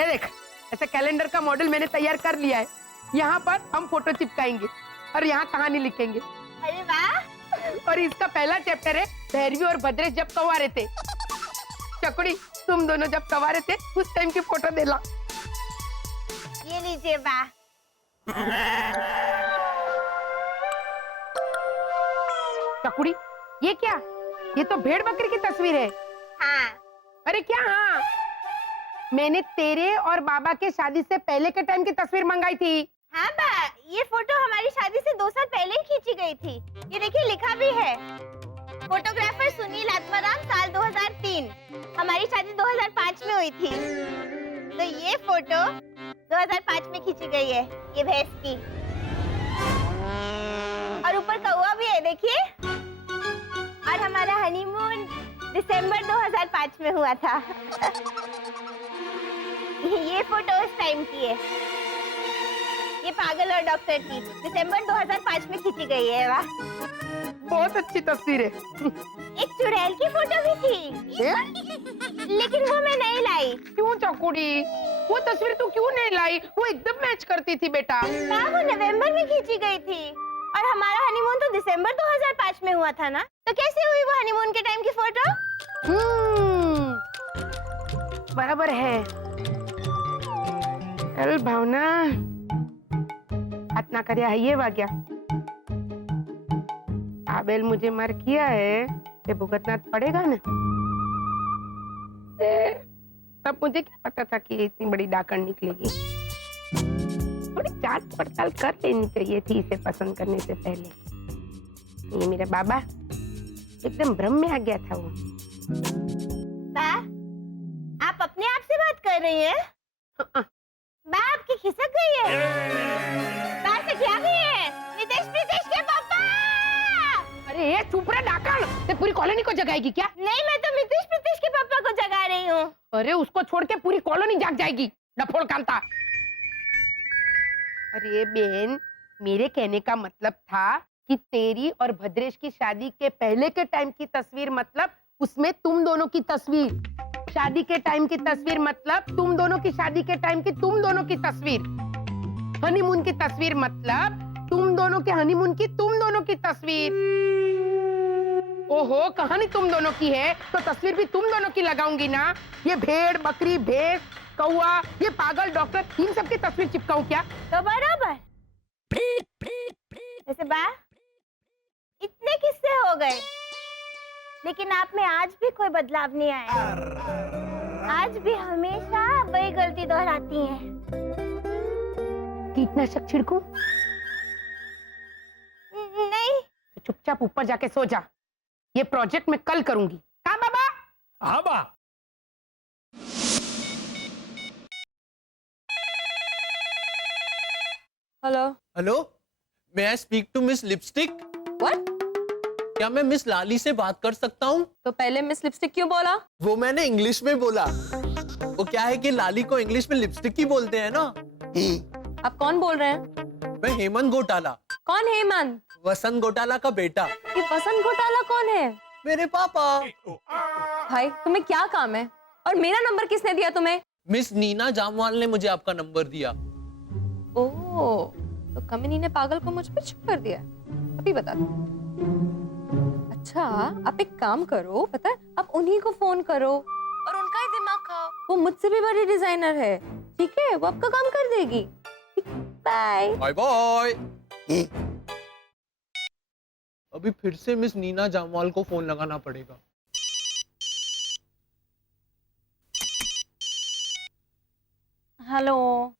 ये देख, ऐसे कैलेंडर का मॉडल मैंने तैयार कर लिया है। यहाँ पर हम फोटो चिपकाएंगे और यहाँ कहानी लिखेंगे। अरे वाह। और इसका पहला चैप्टर है भैरवी और भद्रेश जब कवारे थे। चकुड़ी, तुम दोनों जब कवारे थे उस टाइम की फोटो दे ला। ये लीजिए बा। चकुड़ी, ये क्या? ये तो भेड़ बकरी की तस्वीर है। हाँ। अरे क्या हाँ? मैंने तेरे और बाबा के शादी से पहले के टाइम की तस्वीर मंगाई थी। हाँ बा, ये फोटो हमारी शादी से 2 साल पहले ही खींची गई थी। ये देखिए लिखा भी है, फोटोग्राफर सुनील आत्माराम, साल 2003। हमारी शादी 2005 में हुई थी। तो ये फोटो 2005 में खींची गई है, ये भैंस की। और ऊपर कौवा भी है, देखिए। और हमारा हनीमून दिसंबर 2005 में हुआ था। ये फोटो उस टाइम की है। ये पागल और डॉक्टर की दिसंबर 2005 में खींची गई है। वाह, बहुत अच्छी तस्वीर है। एक चुड़ैल की फोटो भी थी। लेकिन वो मैं नहीं लाई। क्यों चकुड़ी? वो तस्वीर तू क्यों नहीं लाई? वो एकदम मैच करती थी बेटा। वो नवंबर में खींची गई थी और हमारा हनीमून तो दिसंबर 2005 में हुआ था ना। तो कैसे हुई वो हनीमून के टाइम की फोटो? बराबर है। चल भावना, हाथ ना कर ये वाग्या। आबेल मुझे मार किया है, ये भुगतना पड़ेगा ना। तब मुझे क्या पता था कि इतनी बड़ी डाकण निकलेगी। थोड़ी जांच पड़ताल कर लेनी चाहिए थी इसे पसंद करने से पहले। ये मेरा बाबा एकदम भ्रम में आ गया था वो। बा, आप अपने आप से बात कर रही हैं? बा, आपकी खिसक गई है। बा से क्या गई है? नितेश प्रीतेश के पापा। अरे ये चुप रहा डाकण, ते पूरी कॉलोनी को जगाएगी क्या? नहीं, मैं तो नितेश प्रीतेश के पापा को जगा रही हूँ। अरे उसको छोड़ के पूरी कॉलोनी जाग जाएगी, डफोड़ कांता। अरे बहन, मेरे कहने का मतलब था कि तेरी और भद्रेश की शादी के पहले के टाइम की तस्वीर, मतलब उसमें तुम दोनों की तस्वीर। शादी के टाइम की तस्वीर मतलब तुम दोनों की शादी के टाइम की तुम दोनों की तस्वीर। हनीमून की तस्वीर मतलब तुम दोनों के हनीमून की तुम दोनों की तस्वीर। ओहो, कहानी तुम दोनों की है तो तस्वीर भी तुम दोनों की लगाऊंगी ना। ये भेड़ बकरी भैंस कौवा, ये पागल डॉक्टर, इन सब की तस्वीर चिपकाऊं क्या? तो बराबर। वैसे बा, इतने किस्से हो गए, लेकिन आप में आज भी कोई बदलाव नहीं आया। आज भी हमेशा वही गलती दोहराती हैं। कीटनाशक छिड़कूं? नहीं। तो चुपचाप ऊपर जाके सो जा। ये प्रोजेक्ट मैं कल करूंगी। हाँ बाबा? हाँ बा। Hello. Hello, may I speak to miss lipstick? What? क्या मैं मिस लाली से बात कर सकता हूँ? तो पहले मिस लिपस्टिक क्यों बोला? वो मैंने इंग्लिश में बोला। वो क्या है कि लाली को इंग्लिश में लिपस्टिक ही बोलते हैं ना। आप कौन बोल रहे हैं? मैं हेमंत घोटाला। कौन हेमंत? वसंत घोटाला का बेटा। ये वसंत घोटाला कौन है? मेरे पापा। भाई तुम्हें क्या काम है? और मेरा नंबर किसने दिया तुम्हें? मिस नीना जामवाल ने मुझे आपका नंबर दिया। ओह, तो कमीनी ने पागल को मुझ पे छुप कर दिया। अभी बता दो। अच्छा, आप एक काम करो, पता है, आप उन्हीं को फोन करो और उनका ही दिमाग खाओ। वो मुझसे भी बड़ी डिजाइनर है, ठीक है? वो आपका काम कर देगी। Bye bye bye. अभी फिर से मिस नीना जामवाल को फोन लगाना पड़ेगा। Hello.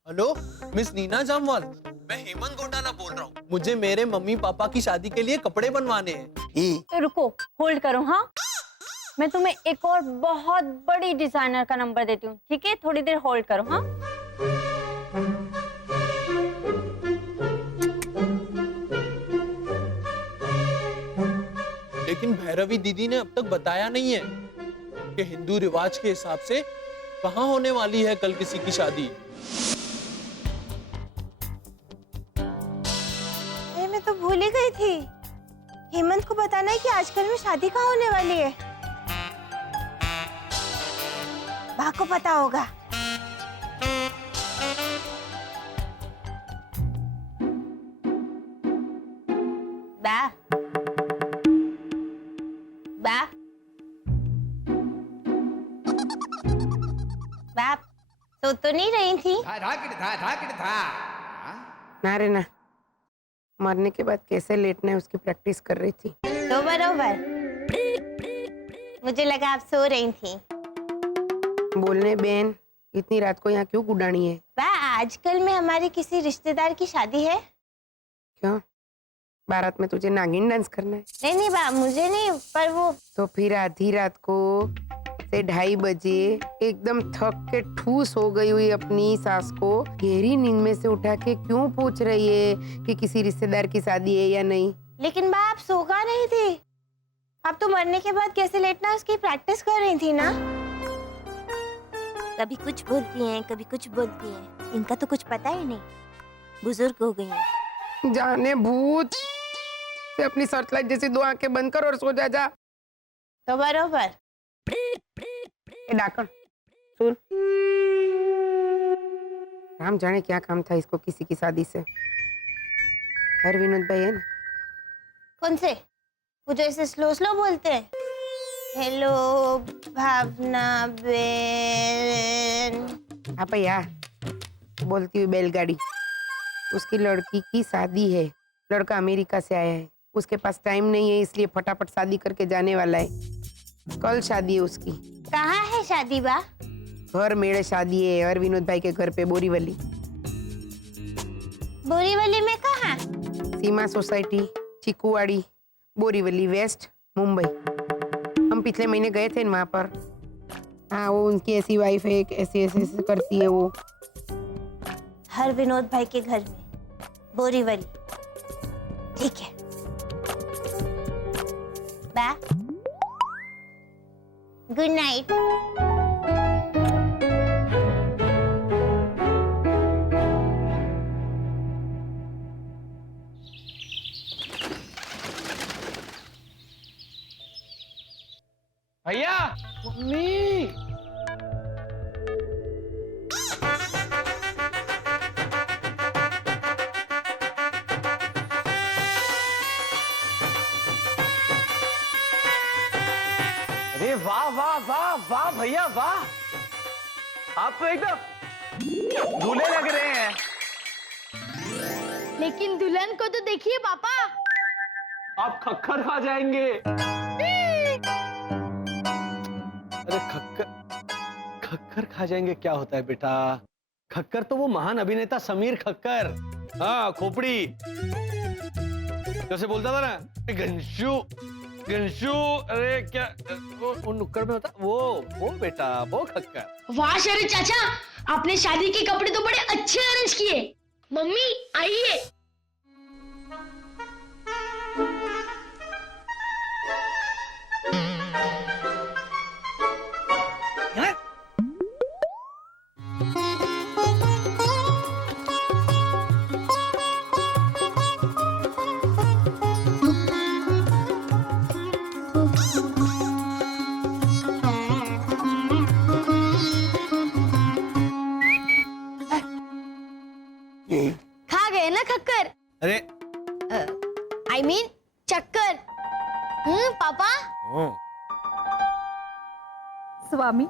Hello, miss Neena Jamwal, मैं हेमंत घोटाला बोल रहा हूँ। मुझे मेरे मम्मी पापा की शादी के लिए कपड़े बनवाने हैं। तो रुको, होल्ड करो। हाँ, मैं तुम्हें एक और बहुत बड़ी डिजाइनर का नंबर देती हूँ, ठीक है? थोड़ी देर होल्ड करो। हाँ, लेकिन भैरवी दीदी ने अब तक बताया नहीं है कि हिंदू रिवाज के हिसाब से कहाँ होने वाली है कल किसी की शादी। मैं तो भूल ही गई थी। हेमंत को बताना है कि आजकल में शादी कहाँ होने वाली है। बा को पता होगा। सो तो नहीं रही थी? ना रे ना, मरने के बाद कैसे लेटना है उसकी प्रैक्टिस कर रही थी। तो बरोबर, मुझे लगा आप सो रही थी। बोलने बेन, इतनी रात को यहाँ क्यों गुडानी है? वाह, आजकल में हमारे किसी रिश्तेदार की शादी है। क्यों? बारात में तुझे नागिन डांस करना है? नहीं नहीं बा, मुझे नहीं, पर वो तो फिर आधी रात को से 2:30 बजे एकदम थक के ठूस हो गई हुई अपनी सास को गहरी नींद में से उठा के क्यों पूछ रही है कि किसी रिश्तेदार की शादी है या नहीं? लेकिन बा, आप सोगा नहीं थी। आप तो मरने के बाद कैसे लेटना है उसकी प्रैक्टिस कर रही थी ना। कभी कुछ बोलती हैं, कभी कुछ बोलती हैं। इनका तो कुछ पता ही नहीं, बुजुर्ग हो गई हैं। जाने भूत से अपनी सर्चलाइट जैसी 2 आंखें बंद कर और सो जा। तो बरोबर। डाकण सुन, राम जाने क्या काम था इसको किसी की शादी से। हर विनोद भाई है ना? कौन से? वो जो ऐसे स्लो स्लो बोलते हैं। हेलो भावना बेन। हाँ भैया, बोलती हुई बैलगाड़ी। उसकी लड़की की शादी है, लड़का अमेरिका से आया है, उसके पास टाइम नहीं है इसलिए फटाफट शादी करके जाने वाला है। कल शादी है उसकी। कहाँ है शादी बा? घर मेड़े शादी है और विनोद भाई के घर पे बोरीवली। बोरीवली में कहाँ? सीमा सोसाइटी, चिकुवाड़ी, बोरीवली वेस्ट, मुंबई। हम पिछले महीने गए थे वहां पर। हाँ, वो उनकी ऐसी वाइफ है, ऐसी ऐसी करती है वो। हर विनोद भाई के घर में बोरीवली। ठीक है बा, गुड नाइट। भैया, मम्मी। अरे वाह वाह वाह वाह भैया वाह, आप तो एकदम दूल्हे लग रहे हैं। लेकिन दुल्हन को तो देखिए पापा। आप खक्कर खा जाएंगे। अरे खक्कर खा जाएंगे क्या होता है बेटा? खक्कर तो वो महान अभिनेता समीर खक्कर, हाँ खोपड़ी, जैसे बोलता था ना, गंशु गंशु, अरे क्या वो नुक्कड़ में होता, वो बेटा, वो खक्कर। वाह शरद चाचा, आपने शादी के कपड़े तो बड़े अच्छे अरेंज किए। मम्मी आइए। खा गए ना खक्कर? अरे आई मीन चक्कर। पापा। स्वामी।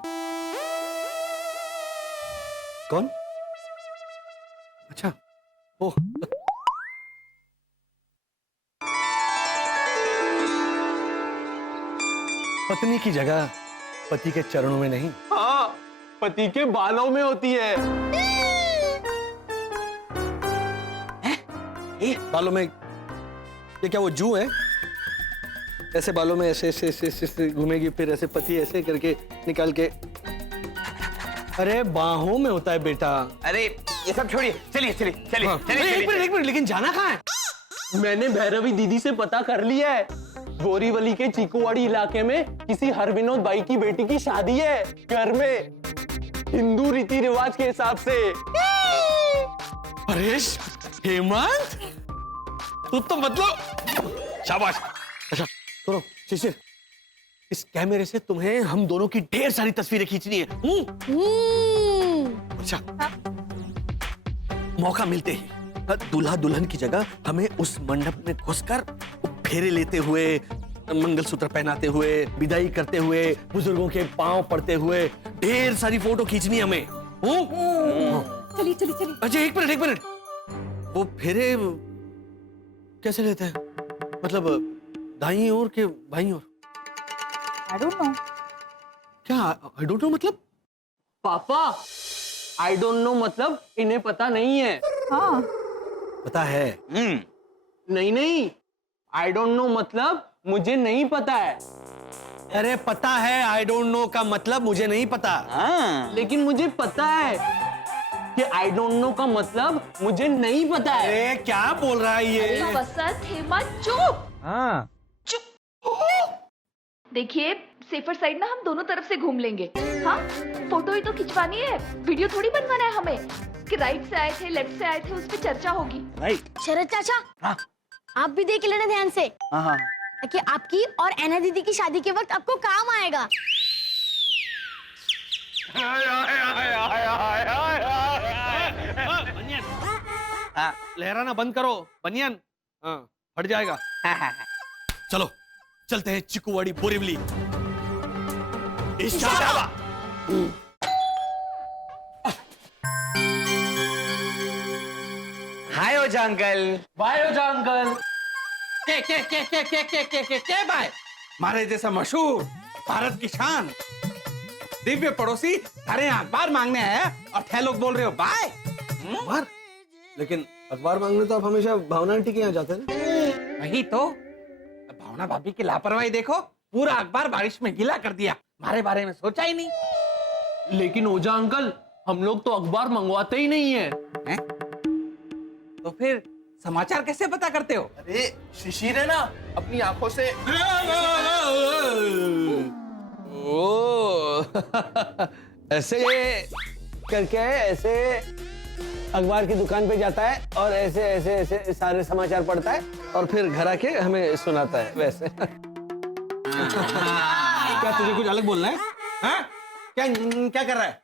कौन? अच्छा, ओह, पत्नी की जगह पति के चरणों में नहीं, हाँ, पति के बालों में होती है। ये बालों में, ये क्या वो जू है? ऐसे बालों में ऐसे ऐसे ऐसे ऐसे घूमेगी, फिर ऐसे पति ऐसे करके निकाल के। अरे बाहों में होता है बेटा। अरे ये सब छोड़िए, चलिए चलिए चलिए हाँ। चलिए। एक मिनट, लेकिन जाना कहाँ है? मैंने भैरवी दीदी से पता कर लिया है, बोरीवली के चीकुवाड़ी इलाके में किसी हरविनोद बाई की बेटी की शादी है, घर में, हिंदू रीति रिवाज के हिसाब से। परेश, हेमंत, तू तो मतलब शाबाश। अच्छा सुनो शिशिर, इस कैमरे से तुम्हें हम दोनों की ढेर सारी तस्वीरें खींचनी है। अच्छा, मौका मिलते ही दूल्हा दुल्हन की जगह हमें उस मंडप में घुसकर फेरे लेते हुए, मंगलसूत्र पहनाते हुए, विदाई करते हुए, बुजुर्गों के पांव पड़ते हुए ढेर सारी फोटो खींचनी हमें। चलिए चलिए चलिए। अच्छा एक मिनट वो फेरे कैसे लेते हैं? मतलब दाईं ओर के बाईं ओर? I don't know. क्या आई डोंट नो मतलब? पापा आई डोंट नो मतलब इन्हें पता नहीं है। हाँ पता है। नहीं आई डोंट नो मतलब मुझे नहीं पता है। अरे पता है, आई डोंट नो का मतलब मुझे नहीं पता। लेकिन मुझे पता है कि आई डोंट नो का मतलब मुझे नहीं पता है। अरे क्या बोल रहा है ये? वसंत हेमा चुप। हाँ देखिए सेफर साइड ना हम दोनों तरफ से घूम लेंगे। हाँ फोटो ही तो खिंचवानी है, वीडियो थोड़ी बनवाना है हमें कि राइट से आए थे लेफ्ट से आए थे उस पे चर्चा होगी। राइट। शरद चाचा, हाँ। आप भी देख लेना ध्यान से हाँ कि आपकी और ऐना दीदी की शादी के वक्त आपको काम आएगा। लहराना बंद करो बनियान, हाँ फट जाएगा। चलो चलते हैं चिकुवाड़ी बोरीवली। इशारा। हाय ओझा अंकल। बाय ओझा अंकल। के बाय? हमारे जैसा मशहूर भारत की शान दिव्य पड़ोसी अरे अखबार मांगने आया और थे लोग बोल रहे हो बाय। अखबार? लेकिन अखबार मांगने तो आप हमेशा भावना आंटी के यहाँ जाते हैं ना? वही तो, भावना भाभी की लापरवाही देखो, पूरा अखबार बारिश में गीला कर दिया, हमारे बारे में सोचा ही नहीं। लेकिन ओझा अंकल हम लोग तो अखबार मंगवाते ही नहीं है। हैं? तो फिर समाचार कैसे पता करते हो? अरे शिशिर है ना, अपनी आंखों से। ओ ऐसे करके ऐसे अखबार की दुकान पे जाता है और ऐसे ऐसे ऐसे सारे समाचार पढ़ता है और फिर घर आके हमें सुनाता है वैसे। क्या तुझे कुछ अलग बोलना है? हाँ? क्या कर रहा है?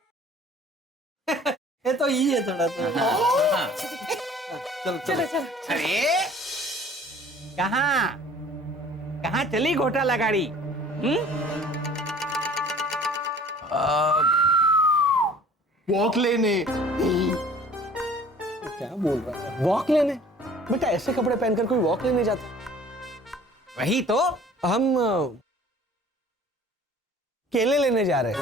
ये तो ये है थोड़ा सा। चलो अरे कहाँ कहाँ चली घोटाला गाड़ी? वॉक लेने। क्या बोल रहा है? वॉक लेने? बेटा ऐसे कपड़े पहनकर कोई वॉक लेने जाता? वही तो। हम केले लेने जा रहे हैं।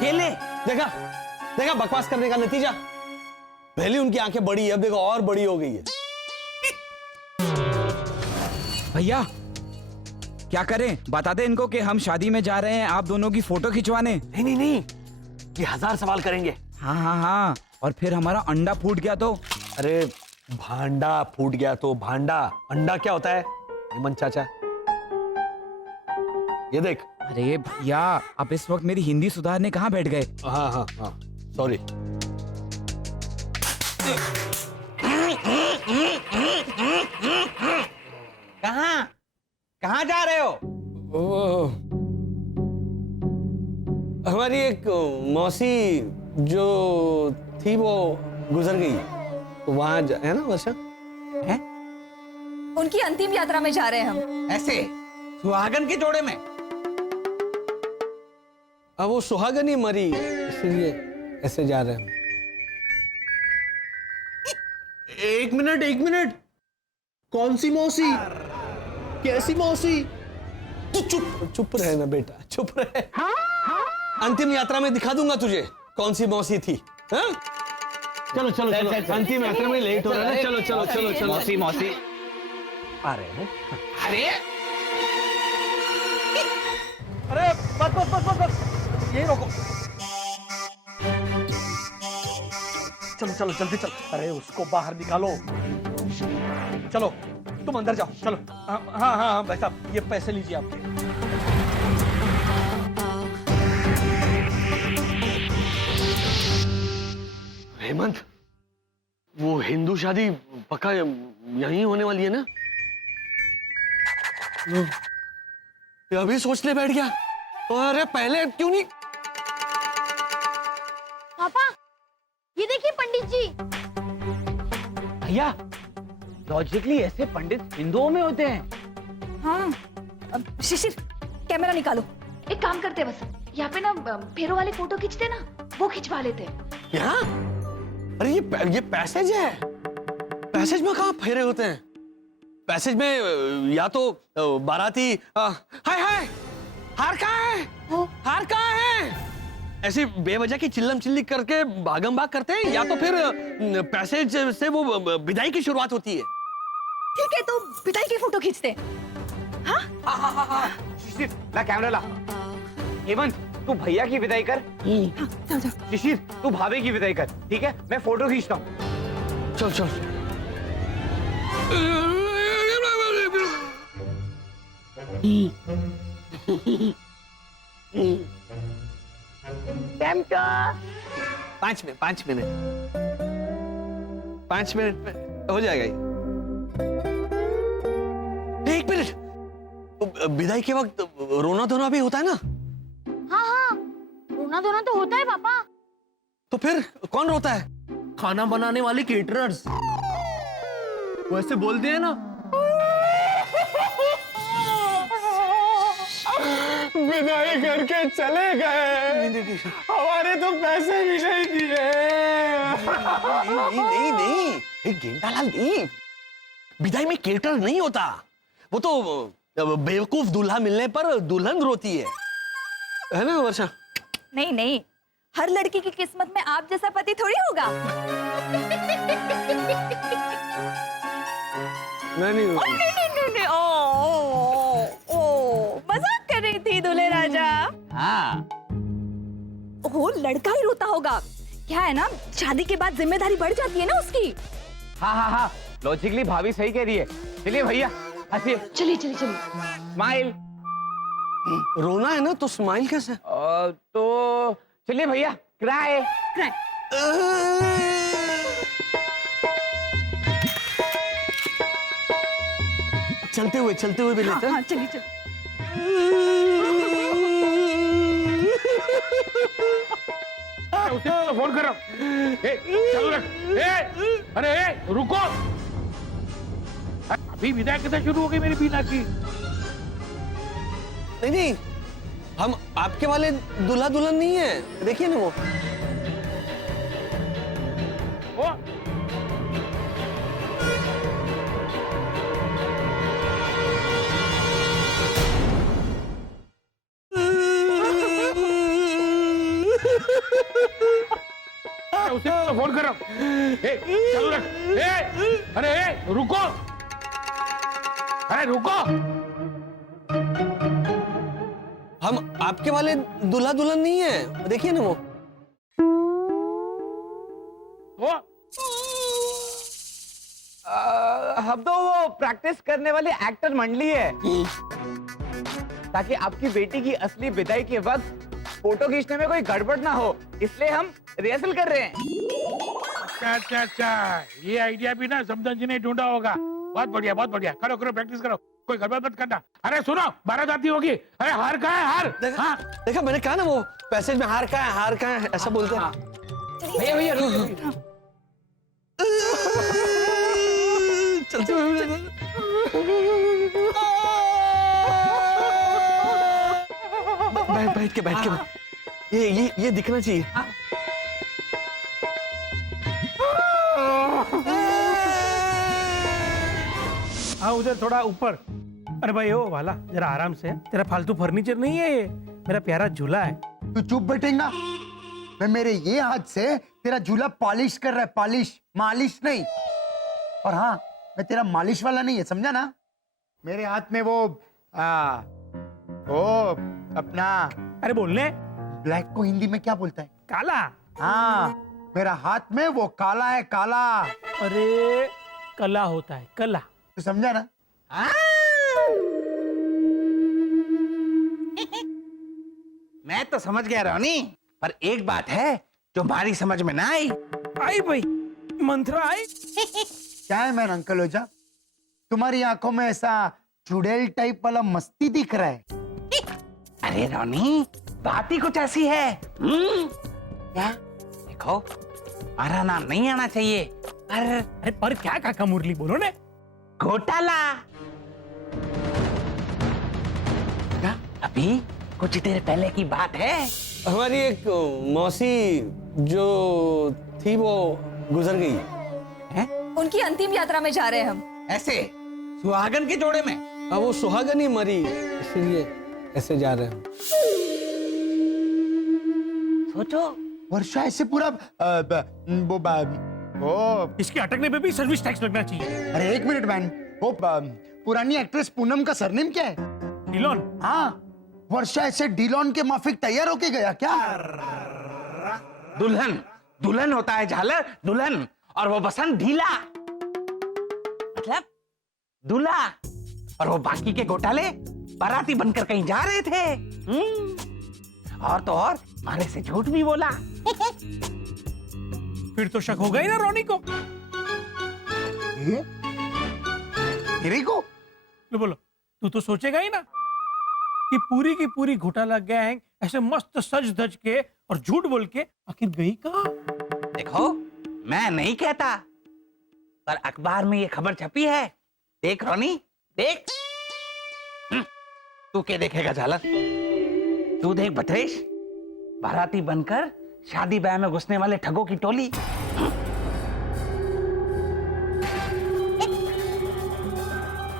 केले? देखा देखा बकवास करने का नतीजा। पहले उनकी आंखें बड़ी, अब देखो और बड़ी हो गई है। भैया क्या करें? बता दे इनको कि हम शादी में जा रहे हैं आप दोनों की फोटो खिंचवाने। नहीं, ये 1000 सवाल करेंगे। हाँ, और फिर हमारा अंडा फूट गया तो? अरे भांडा फूट गया तो भांडा, अंडा क्या होता है हेमंत चाचा? ये देख। अरे भैया आप इस वक्त मेरी हिंदी सुधारने कहाँ बैठ गए? हाँ सॉरी। कहाँ जा रहे हो? हमारी एक मौसी जो थी वो गुजर गई, तो वहां है ना वर्षा? हैं? उनकी अंतिम यात्रा में जा रहे हैं हम। ऐसे सुहागन के जोड़े में? अब वो सुहागन ही मरी, इसलिए ऐसे जा रहे हैं। एक मिनट, कौन सी मौसी? कैसी मौसी? तू चुप रहे ना बेटा, चुप रहे। अंतिम यात्रा में दिखा दूंगा तुझे कौन सी मौसी थी। हाँ? चलो अंतिम यात्रा में लेट हो रहा है ना। चलो मौसी आ रहे हैं। अरे बस यही रोको। चलो जल्दी चल। अरे उसको बाहर निकालो। चलो तुम अंदर जाओ, चलो। हाँ भाई साहब ये पैसे लीजिए आपके। हेमंत वो हिंदू शादी पक्का यहीं होने वाली है ना? ये अभी सोचने बैठ गया। अरे पहले क्यों नहीं? पापा ये देखिए पंडित जी। भैया लॉजिकली ऐसे पंडित हिंदुओं में होते हैं। हाँ शिशिर कैमरा निकालो। एक काम करते हैं बस यहाँ पे ना फेरों वाली फोटो खींचते ना। वो खिंचवा लेते। यहाँ? अरे ये पैसेज है। पैसेज में कहाँ फेरे होते हैं? पैसेज में या तो बाराती हाय हाय हार कहाँ है? हार कहाँ है? ऐसी बेवजह की चिल्लम चिल्ली करके भागम भाग करते हैं, या तो फिर पैसेज से वो विदाई की शुरुआत होती है। ठीक है, तो विदाई की फोटो खींचते। शिशिर ला कैमरा ला। हेमंत तू भैया की विदाई कर। शिशिर तू भाभी की विदाई कर, ठीक है? मैं फोटो खींचता हूँ। चल चल। पांच मिनट में हो जाएगा ये। एक मिनट, विदाई के वक्त रोना धोना भी होता है ना? हाँ, रोना धोना तो होता है पापा। तो फिर कौन रोता है? खाना बनाने वाले केटरर्स वैसे बोलते हैं ना, विदाई करके चले गए, हमारे तो पैसे भी नहीं दिए। नहीं, गेंडालाल नहीं, विदाई में केटर नहीं होता। वो तो बेवकूफ दूल्हा मिलने पर दुल्हन रोती है ना वर्षा? नहीं, हर लड़की की किस्मत में आप जैसा पति थोड़ी होगा। नहीं। ओ, मजाक कर रही थी दूल्हे राजा। हाँ ओह, लड़का ही रोता होगा। क्या है ना, शादी के बाद जिम्मेदारी बढ़ जाती है ना उसकी। हाँ, लॉजिकली भाभी सही कह रही है। चलिए भैया हंसिए। चलिए। स्माइल। रोना है ना तो स्माइल कैसे? तो चलिए भैया क्राई। चलते हुए भी लेते हैं। हाँ, चलिए। उसे तो फोन करो। चलो अरे रुको, अभी विदाई कैसे शुरू हो गई मेरी बीना की? नहीं, हम आपके वाले दूल्हा दुल्हन नहीं है। देखिए ना वो। उसे तो फोन करो। चलो अरे रुको, हम आपके वाले दूल्हा दुल्हन नहीं है। देखिए ना वो। हम तो वो प्रैक्टिस करने वाली एक्टर मंडली है, ताकि आपकी बेटी की असली विदाई के वक्त फोटो खींचने में कोई गड़बड़ ना हो, इसलिए हम रिहर्सल कर रहे हैं। अच्छा, ये आइडिया भी ना समदन जी ने ढूंढा होगा। बहुत बढ़िया, करो प्रैक्टिस करो, कोई गड़बड़ मत करना। अरे सुनो, बारात आती होगी। अरे हार कहाँ है? हार देखा मैंने कहा ना, वो पैसेज में हार कहाँ है ऐसा बोलते हैं। भैया चलते बैठ के ये दिखना चाहिए। हाँ, उधर थोड़ा ऊपर। अरे भाई ओ वाला, जरा आराम से। तेरा फालतू फर्नीचर नहीं है ये, मेरा प्यारा झूला है। तू चुप बैठेगा? मैं मेरे ये हाथ से तेरा झूला पॉलिश कर रहा है, पॉलिश, मालिश नहीं। और हाँ, मैं तेरा मालिश वाला नहीं है, समझा ना? मेरे हाथ में वो अपना, अरे बोलने। ब्लैक को हिंदी में क्या बोलता है? काला। हाँ, मेरा हाथ में वो काला है, काला। अरे कला होता है, कला। तू समझा ना? मैं तो समझ गया रोनी, पर एक बात है जो हमारी समझ में ना आई। भाई मंत्रा आई। क्या है मैन अंकल ओझा, तुम्हारी आंखों में ऐसा चुड़ैल टाइप वाला मस्ती दिख रहा है? अरे रोनी, बात ही कुछ ऐसी है। क्या? देखो, हमारा नाम नहीं आना चाहिए, पर क्या काका मुरली, बोलो ने। घोटाला। क्या? अभी कुछ देर पहले की बात है। हमारी एक मौसी जो थी वो गुजर गई हैं? उनकी अंतिम यात्रा में जा रहे हैं हम। ऐसे सुहागन के जोड़े में? अब वो सुहागन ही मरी, इसलिए ऐसे जा रहे हैं। सोचो, वर्षा ऐसे पूरा वो इसके अटकने पे भी सर्विस टैक्स लगना चाहिए। अरे एक मिनट मैन, वो पुरानी एक्ट्रेस पूनम का सरनेम क्या है? डिलोन। हाँ, वर्षा ऐसे डिलोन के माफिक तैयार होके गया क्या? दुल्हन दुल्हन होता है झालर, दुल्हन, और वो बसंत ढीला मतलब दूल्हा, और वो बाकी के घोटाले बाराती बनकर कहीं जा रहे थे। और तो और मारे से झूठ भी बोला। फिर तो शक होगा ही ना रोनी को। मेरे को? बोलो, तू तो सोचेगा ही ना कि पूरी की पूरी घोटाला गैंग ऐसे मस्त सज धज के और झूठ बोल के आखिर गई कहाँ? देखो, मैं नहीं कहता, पर अखबार में ये खबर छपी है। देख रोनी, देख। तू क्या देखेगा झालर? तू देख भद्रेश, बाराती बनकर शादी ब्याह में घुसने वाले ठगों की टोली।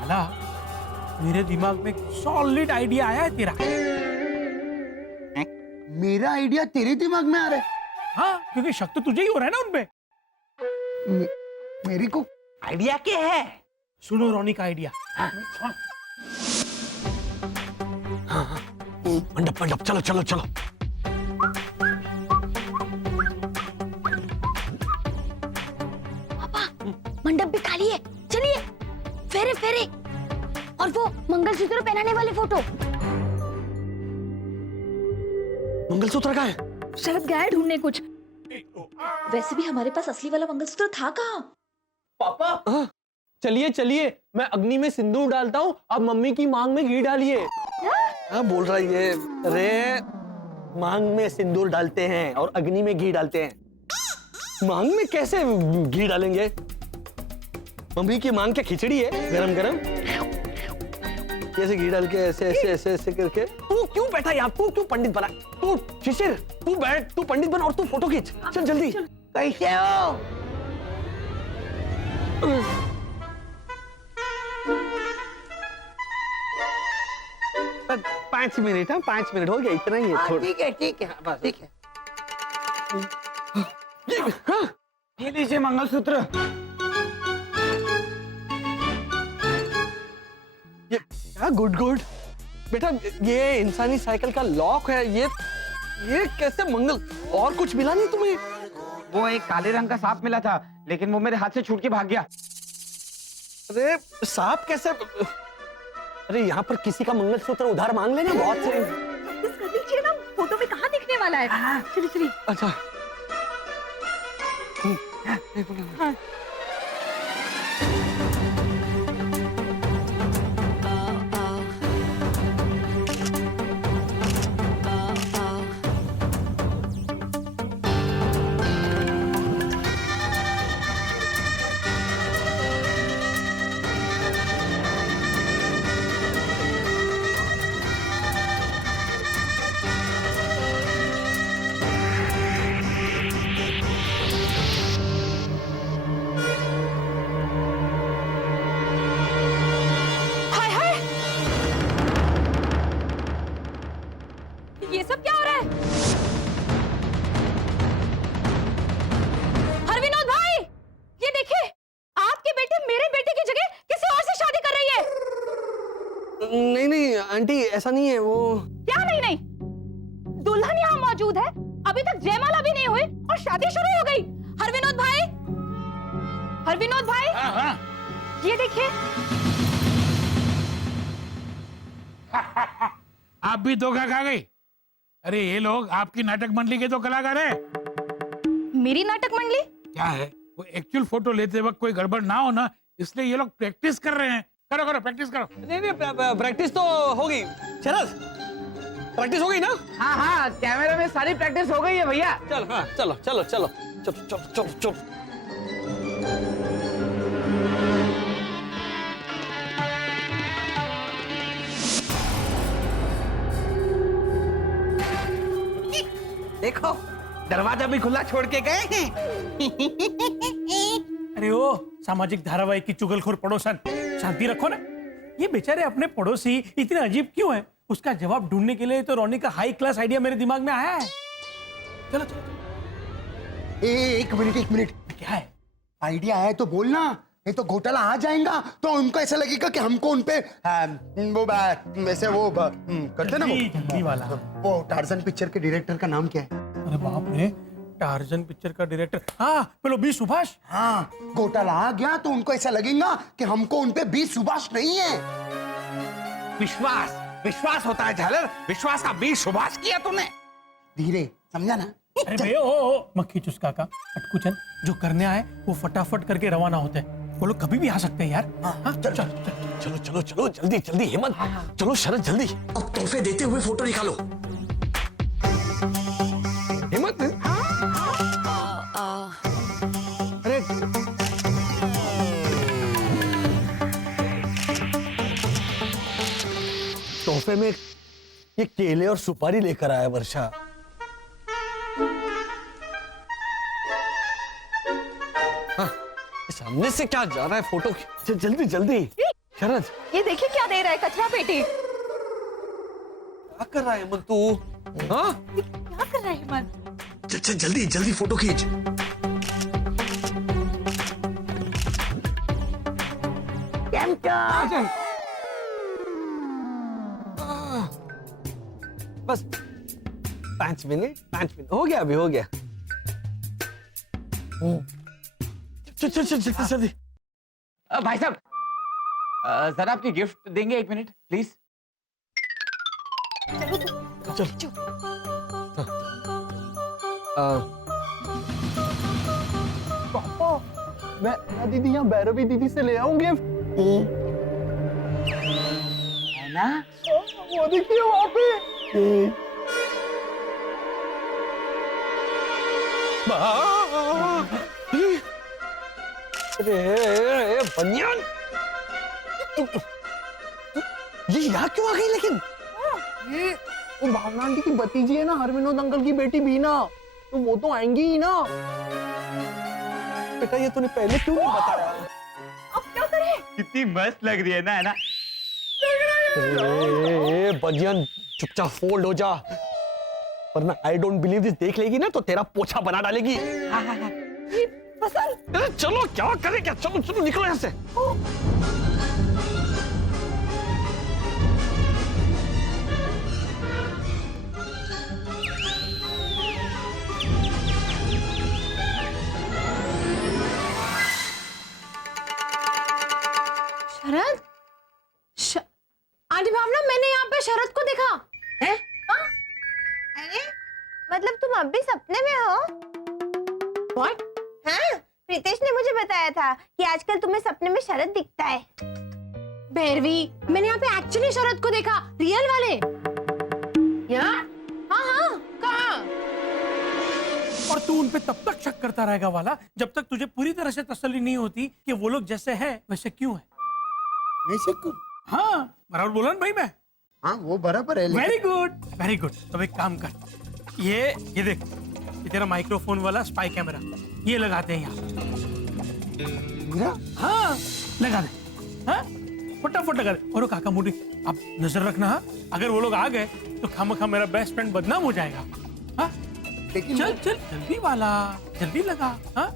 अला, मेरे दिमाग में सॉलिड आइडिया आया है तेरा। मेरा आइडिया तेरे दिमाग में आ रहा है? हाँ, क्योंकि शक तो तुझे ही हो रहा है ना उनपे। मेरे को आइडिया क्या है? सुनो रोनी का आइडिया। मंडप मंडप, चलो चलो चलो। मंडप भी खाली है, चलिए। फेरे फेरे, और वो मंगलसूत्र पहनाने वाले फोटो। मंगलसूत्र कहाँ है? शरद गया है ढूंढने कुछ। वैसे भी हमारे पास असली वाला मंगलसूत्र था कहाँ? पापा चलिए चलिए, मैं अग्नि में सिंदूर डालता हूँ, आप मम्मी की मांग में घी डालिए। हाँ बोल रहा है ये। अरे मांग में सिंदूर डालते हैं और अग्नि में घी डालते हैं। मांग में कैसे घी डालेंगे? मम्मी की मांग क्या खिचड़ी है गरम गरम? कैसे घी डाल के ऐसे ऐसे ऐसे ऐसे करके? तू क्यों बैठा यहाँ? तू क्यों पंडित बना? तू शिशिर, तू बैठ, तू पंडित बन और तू फोटो खींच। चल जल्दी। कैसे हो? 5 मिनट, हाँ 5 मिनट हो गया, इतना ही है। ठीक है ठीक है, बस ठीक है। ये लीजिए मंगलसूत्र। गुड गुड बेटा, ये इंसानी साइकिल का लॉक है। ये कैसे मंगल? और कुछ मिला नहीं तुम्हें? वो एक काले रंग का सांप मिला था, लेकिन वो मेरे हाथ से छूट के भाग गया। अरे सांप कैसे? अरे यहाँ पर किसी का मंगलसूत्र उधार मांग लेना, बहुत सही। कर लीजिए ना, फोटो में कहाँ दिखने वाला है। चलिए चलिए। अच्छा ये सब क्या हो रहा है? हरविनोद भाई, ये देखिए, आपके बेटे मेरे बेटे की जगह किसी और से शादी कर रही है। नहीं नहीं आंटी, ऐसा नहीं है। वो क्या नहीं नहीं? दुल्हन यहाँ मौजूद है, अभी तक जयमाला भी नहीं हुई और शादी शुरू हो गई। हरविनोद भाई, हरविनोद भाई, ये देखिए। आप भी धोखा खा गई। अरे ये लोग आपकी नाटक मंडली के तो कलाकार हैं। मेरी नाटक मंडली? क्या है, वो एक्चुअल फोटो लेते वक्त कोई गड़बड़ ना हो ना, इसलिए ये लोग प्रैक्टिस कर रहे हैं। करो करो, प्रैक्टिस करो। नहीं नहीं, प्रैक्टिस तो होगी। शरद, प्रैक्टिस हो गई ना? हाँ हाँ, कैमरा में सारी प्रैक्टिस हो गई है भैया। चल हाँ, चलो चलो चलो, चुप चुप चुप चुप। देखो दरवाजा भी खुला छोड़ के गए हैं। अरे ओ सामाजिक धारावाहिक की चुगलखोर पड़ोसन, शांति रखो ना। ये बेचारे अपने पड़ोसी इतने अजीब क्यों है, उसका जवाब ढूंढने के लिए तो रोनी का हाई क्लास आइडिया मेरे दिमाग में आया है। चलो चलो। एक मिनट। क्या है? आइडिया है तो बोलना, नहीं तो घोटाला आ जाएगा तो उनको ऐसा लगेगा कि हमको उनपे वैसे वो करते ना जल्दी वाला। वो टार्जन पिक्चर के डायरेक्टर का नाम क्या है? अरे बाप रे, टार्जन पिक्चर का डायरेक्टर, हाँ पेलो बी सुभाष। हाँ, घोटाला आ गया तो उनको ऐसा लगेगा कि हमको उनपे बी सुभाष नहीं है। विश्वास होता है झालर, विश्वास का बीज सुभाष किया तूने। धीरे, समझा ना? अरे भैया ओ मक्खी चुस्का का अटकुचन, जो करने आए वो फटाफट करके रवाना होते हैं। वो लोग कभी भी आ सकते हैं यार। हाँ, चलो जल्दी हेमंत, चलो शरद जल्दी। अब तोहफे देते हुए फोटो निकालो। हेमंत, अरे तोहफे में ये केले और सुपारी लेकर आया वर्षा। सामने से क्या जा रहा है फोटो? जल्दी शरद, ये देखिए क्या दे रहा है, कचरा पेटी। क्या कर रहा है हेमंत तू? हाँ क्या कर रहा है हेमंत? जल्दी फोटो खींच। बस 5 मिनट हो गया, अभी हो गया। चल जल्दी। भाई साहब, जरा आपकी गिफ्ट देंगे, 1 मिनट प्लीज। चल। पापा, मैं दीदी यहाँ भैरवी दीदी से ले आऊं गिफ्ट। है ना? वो देखिए वहाँ पे। अरे बनियान, ये यहाँ क्यों आ गई? लेकिन ये वो भावना आंटी की भतीजी है ना, हरविनोद अंकल की बेटी बीना, तो वो तो आएंगी ही ना। बेटा ये तूने पहले क्यों नहीं बताया? अब क्या करें? कितनी मस्त लग रही है ना, है ना? बनियान चुपचाप फोल्ड हो जा, वरना आई डोंट बिलीव दिस देख लेगी ना तो तेरा पोछा बना डालेगी। चलो क्या करें, क्या? चलो निकलो यहाँ से। शरद, आंटी भावना, मैंने यहाँ पे शरद को देखा है। अरे मतलब तुम अब भी सपने में हो? What? हाँ, प्रीतेश ने मुझे बताया था कि आजकल तुम्हें सपने में शरद दिखता है। भैरवी, मैंने यहाँ पे एक्चुअली शरद को देखा, रियल वाले। यहाँ? हाँ, कहाँ? और तू उन पे तब तक शक करता रहेगा वाला, जब तक तुझे पूरी तरह से तसल्ली नहीं होती कि वो लोग जैसे हैं वैसे क्यों है। वैसे क्यों? हाँ बराबर बोला ना भाई मैं। हाँ वो बराबर है। Very good. अब एक काम कर, ये देख, ये तेरा माइक्रोफोन वाला स्पाई कैमरा, ये लगाते हैं यहाँ। हाँ लगा दे, हाँ फटाफट लगा दे। और काका मोटी, आप नजर रखना, हाँ अगर वो लोग आ गए तो खामखा मेरा बेस्ट फ्रेंड बदनाम हो जाएगा। हाँ लेकिन चल जल्दी वाला, जल्दी लगा। हाँ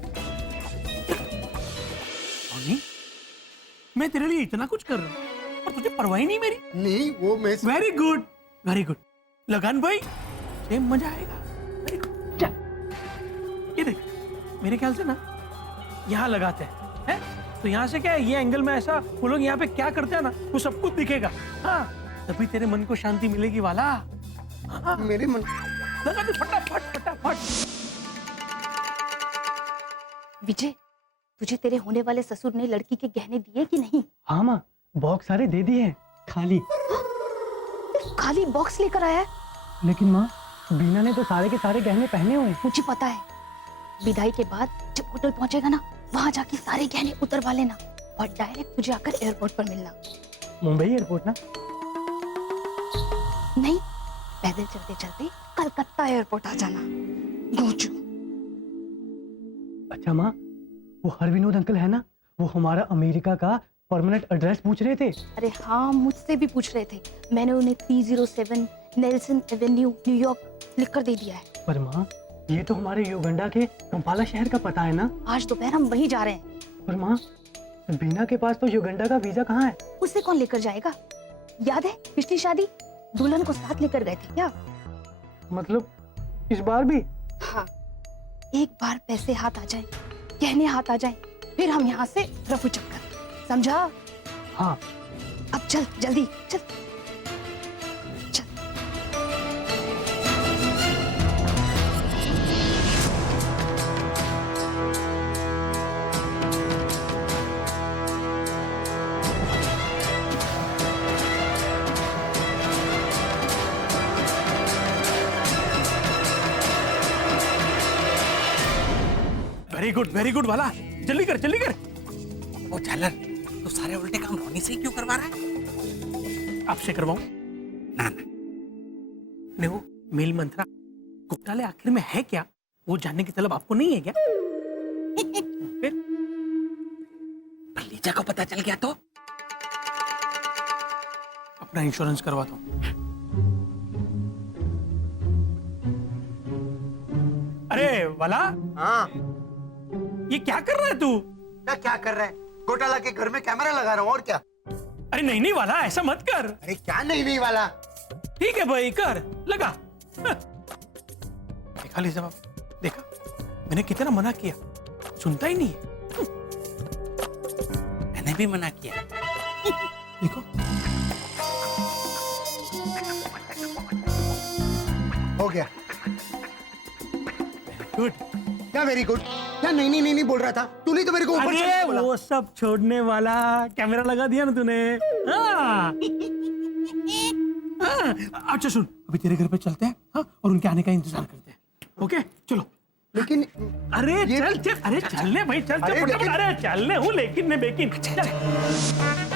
मैं तेरे लिए इतना कुछ कर रहा हूँ और तुझे परवाह ही नहीं मेरी। नहीं वो मैं वेरी गुड लगान भाई, सेम मजा आएगा। वेरी गुड, चल ये देख, मेरे ख्याल से ना यहाँ लगाते हैं, तो यहाँ से क्या है, ये एंगल में ऐसा वो लोग यहाँ पे क्या करते हैं ना, वो सब कुछ दिखेगा। हाँ तभी तेरे मन को शांति मिलेगी वाला। हाँ, मेरे मन लगा दे फटाफट। विजय, तुझे तेरे होने वाले ससुर ने लड़की के गहने दिए कि नहीं? हाँ माँ, बॉक्स सारे दे दिए, खाली बॉक्स लेकर आया है? लेकिन माँ, बीना ने तो सारे के सारे गहने पहने हुए। मुझे पता है, विदाई के बाद जब होटल पहुंचेगा ना, वहां जाके सारे गहने उतरवा लेना और डायरेक्ट तुझे आकर एयरपोर्ट पर मिलना। मुंबई एयरपोर्ट ना? नहीं, पैदल चलते चलते कलकत्ता एयरपोर्ट आ जाना। गोचू। अच्छा माँ, वो हर विनोद अंकल है ना, वो हमारा अमेरिका का परमानेंट एड्रेस पूछ रहे थे। अरे हाँ, मुझसे भी पूछ रहे थे। मैंने उन्हें 307 नेल्सन एवेन्यू न्यूयॉर्क लिख कर दे दिया है। पर माँ, ये तो हमारे युगांडा के कंपाला शहर का पता है ना। आज दोपहर हम वहीं जा रहे हैं। पर माँ, बीना के पास तो युगांडा का वीजा कहाँ है? उसे कौन लेकर जाएगा? याद है पिछली शादी दुल्हन को साथ लेकर गए थे क्या? मतलब इस बार भी? हाँ, एक बार पैसे हाथ आ जाए, गहने हाथ आ जाए, फिर हम यहाँ से रफू चक्कर, समझा? हाँ। अब चल जल्दी चल। वेरी गुड वाला, जल्दी कर जल्दी कर। वो झालर, तू सारे उल्टे काम रोनी से ही क्यों करवा रहा है? आपसे करवाऊं? ना नहीं, वो मेल मंत्रा घोटाले आखिर में है क्या, वो जानने की तलब आपको नहीं है क्या? फिर लीजा को पता चल गया तो? अपना इंश्योरेंस करवाता हूँ। अरे वाला, हाँ, ये क्या कर रहा है तू? क्या कर रहा है? घोटाला के घर में कैमरा लगा रहा हूँ, और क्या? अरे नहीं वाला, ऐसा मत कर। अरे क्या नहीं वाला? ठीक है भाई, कर लगा। देखा लीजा बाबू, देखा मैंने कितना मना किया, सुनता ही नहीं है। मैंने भी मना किया। देखो हो गया। गुड। क्या वेरी गुड? क्या नहीं बोल रहा था? तूने तो मेरे को ऊपर चढ़ने अरे बोला। वो सब छोड़ने वाला, कैमरा लगा दिया ना तूने। हाँ। हाँ। अच्छा सुन, अभी तेरे घर पे चलते हैं, हाँ, और उनके आने का इंतजार करते हैं। ओके चलो। लेकिन अरे ये- चल, अरे चलने भाई, चल अरे फटाफट। लेकिन- अरे चलने हूँ, लेकिन ने बेकिन चल।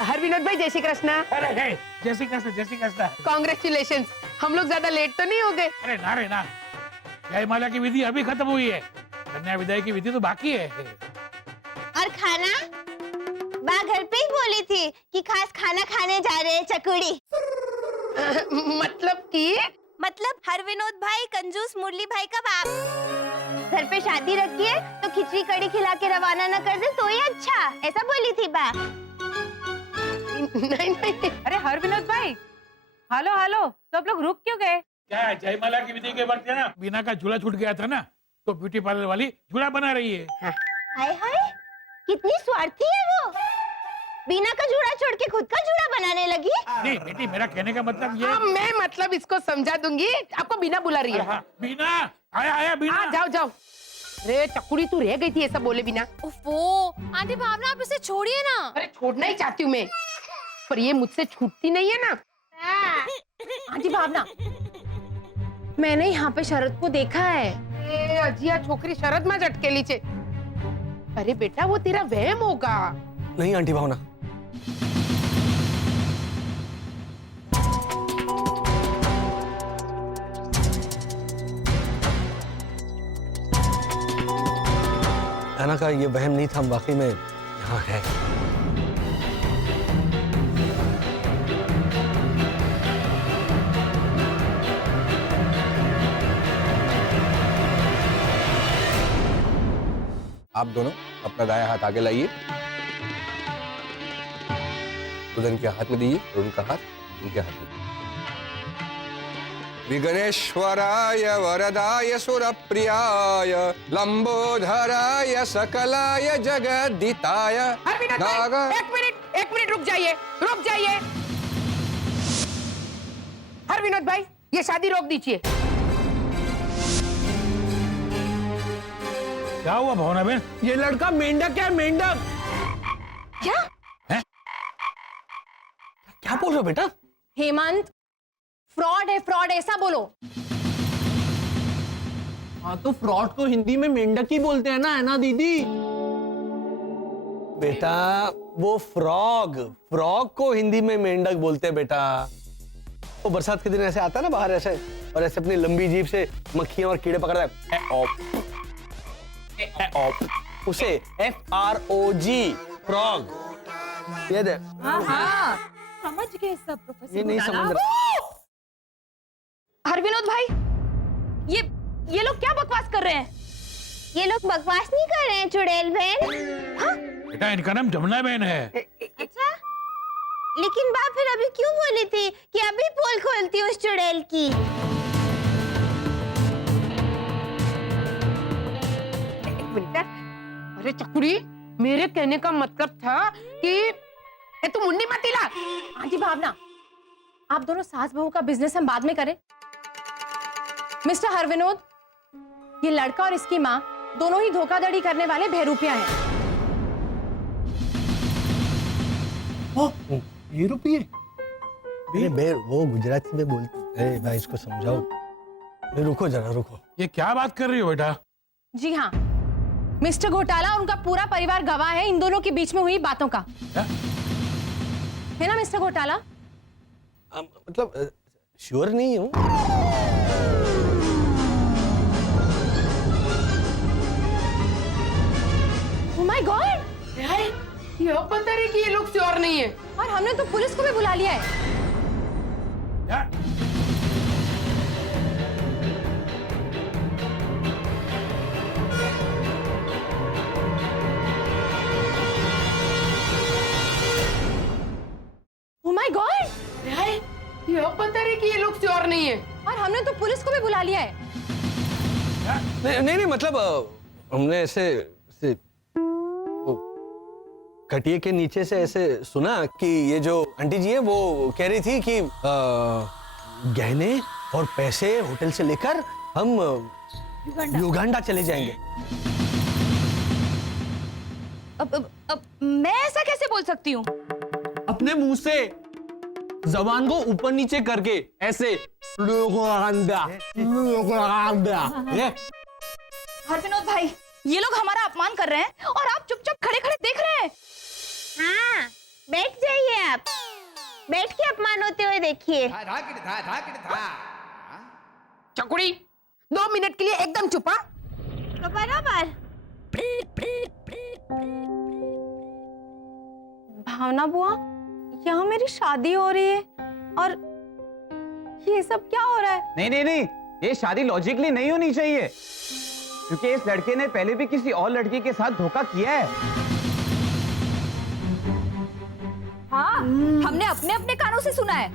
हर विनोद भाई, जय श्री कृष्ण। अरे जैसी कैसा। कॉन्ग्रेचुलेशन, हम लोग ज्यादा लेट तो नहीं हो गए? अरे ना रे ना, जयमाला की विधि अभी खत्म हुई है, कन्या विदाई की विधि तो बाकी है। और खाना? बा घर पे ही बोली थी कि खास खाना खाने जा रहे हैं, चकुड़ी। मतलब हर विनोद भाई कंजूस मुरली भाई का बाप घर पे शादी रखी है तो खिचड़ी कड़ी खिला के रवाना न कर दे तो ही अच्छा, ऐसा बोली थी बा। नहीं। अरे हर विनोद भाई, हेलो, सब लोग रुक क्यों गए? क्या जयमाला की विधि के वक्त है ना, बीना का झूला छूट गया था ना, तो ब्यूटी पार्लर वाली झूला बना रही है। हाय हाय, कितनी स्वार्थी है वो, बीना का जूड़ा छोड़ के खुद का जूड़ा बनाने लगी। नहीं बेटी, मेरा कहने का मतलब ये। हाँ, मैं मतलब इसको समझा दूंगी। आपको बीना बुला रही है। हाँ, बीना आया बीना। हाँ, जाओ। रे चकुड़ी, तू रह गई थी ऐसा बोले बिना। ओफो, आंटी भावना आप इसे छोड़िए ना। अरे छोड़ना ही चाहती हूँ मैं, पर ये मुझसे छूटती नहीं है ना। आंटी भावना, मैंने यहाँ पे शरद को देखा है। ए अजिया छोकरी, शरद में झटके लीचे। अरे बेटा, वो तेरा वहम होगा। नहीं आंटी भावना, ऐना का ये वहम नहीं था, वाकई में यहाँ है। आप दोनों अपना दाया हाथ आगे लाइए, दुल्हन के हाथ में दीजिए और उनका हाथ उनके हाथ में। विघ्नेश्वराय वरदाय सुरप्रियाय लंबोधराय सकलाय जगद्दिताय एक मिनट रुक जाइए। हर विनोद भाई, ये शादी रोक दीजिए। क्या हुआ भावना बहन? ये लड़का मेंढक है, मेंढक। क्या? क्या बोल रहे हो बेटा? हेमंत, फ्रॉड है, ऐसा बोलो। हाँ, तो फ्रॉड को हिंदी में मेंढक ही बोलते हैं ना, है ना दीदी? बेटा वो फ्रॉग, फ्रॉग को हिंदी में मेंढक बोलते हैं बेटा। वो बरसात के दिन ऐसे आता है ना बाहर ऐसे, और ऐसे अपनी लंबी जीभ से मक्खियां और कीड़े पकड़ता है, उसे FROG, फ्रॉग। ये दे, समझ गए सब प्रोफेसर। ये नहीं समझ रहा। हर विनोद भाई, ये लोग क्या बकवास कर रहे हैं? ये लोग बकवास नहीं कर रहे हैं चुड़ैल बहन। हाँ? बेटा इनका नाम जमुना बहन है। अच्छा, लेकिन बाप फिर अभी क्यों बोली थी कि अभी पोल खोलती उस चुड़ैल की? एक मिनट। अरे चकुड़ी, मेरे कहने का मतलब था कि तू मुंडी मत हिला। आंटी भावना, आप दोनों सास बहू का बिजनेस हम बाद में करें। मिस्टर हरविनोद, ये लड़का और इसकी माँ दोनों ही धोखाधड़ी करने वाले बहरूपिया हैं। ये रुपये? अरे बेर, वो गुजराती में बोलते। अरे भाई इसको समझाओ। रुको जरा, रुको। ये क्या बात कर रही हो बेटा? जी हाँ, मिस्टर घोटाला और उनका पूरा परिवार गवाह है इन दोनों के बीच में हुई बातों का। है ना मिस्टर घोटाला? मतलब श्योर नहीं हूँ। Oh my God! ये पता नहीं कि ये लोग श्योर नहीं है। और हमने तो पुलिस को भी बुला लिया है। Oh my God! ये पता नहीं कि ये लोग श्योर नहीं है। और हमने तो पुलिस को भी बुला लिया है। नहीं मतलब हमने ऐसे खटिए के नीचे से ऐसे सुना कि ये जो आंटी जी है वो कह रही थी कि गहने और पैसे होटल से लेकर हम युगांडा चले जाएंगे। अब मैं ऐसा कैसे बोल सकती हूँ? अपने मुंह से जबान को ऊपर नीचे करके ऐसे हरविनोद भाई, ये लोग हमारा अपमान कर रहे हैं और आप चुपचाप खड़े-खड़े देख रहे हैं। हाँ, बैठ जाइए आप। बैठ के अपमान होते हुए देखिए। चकुड़ी, 2 मिनट के लिए एकदम चुपा। तो बराबर। भावना बुआ, यहाँ मेरी शादी हो रही है और ये सब क्या हो रहा है? नहीं, ये शादी लॉजिकली नहीं होनी चाहिए, क्योंकि इस लड़के ने पहले भी किसी और लड़की के साथ धोखा किया है। हाँ, हमने अपने अपने कानों से सुना है।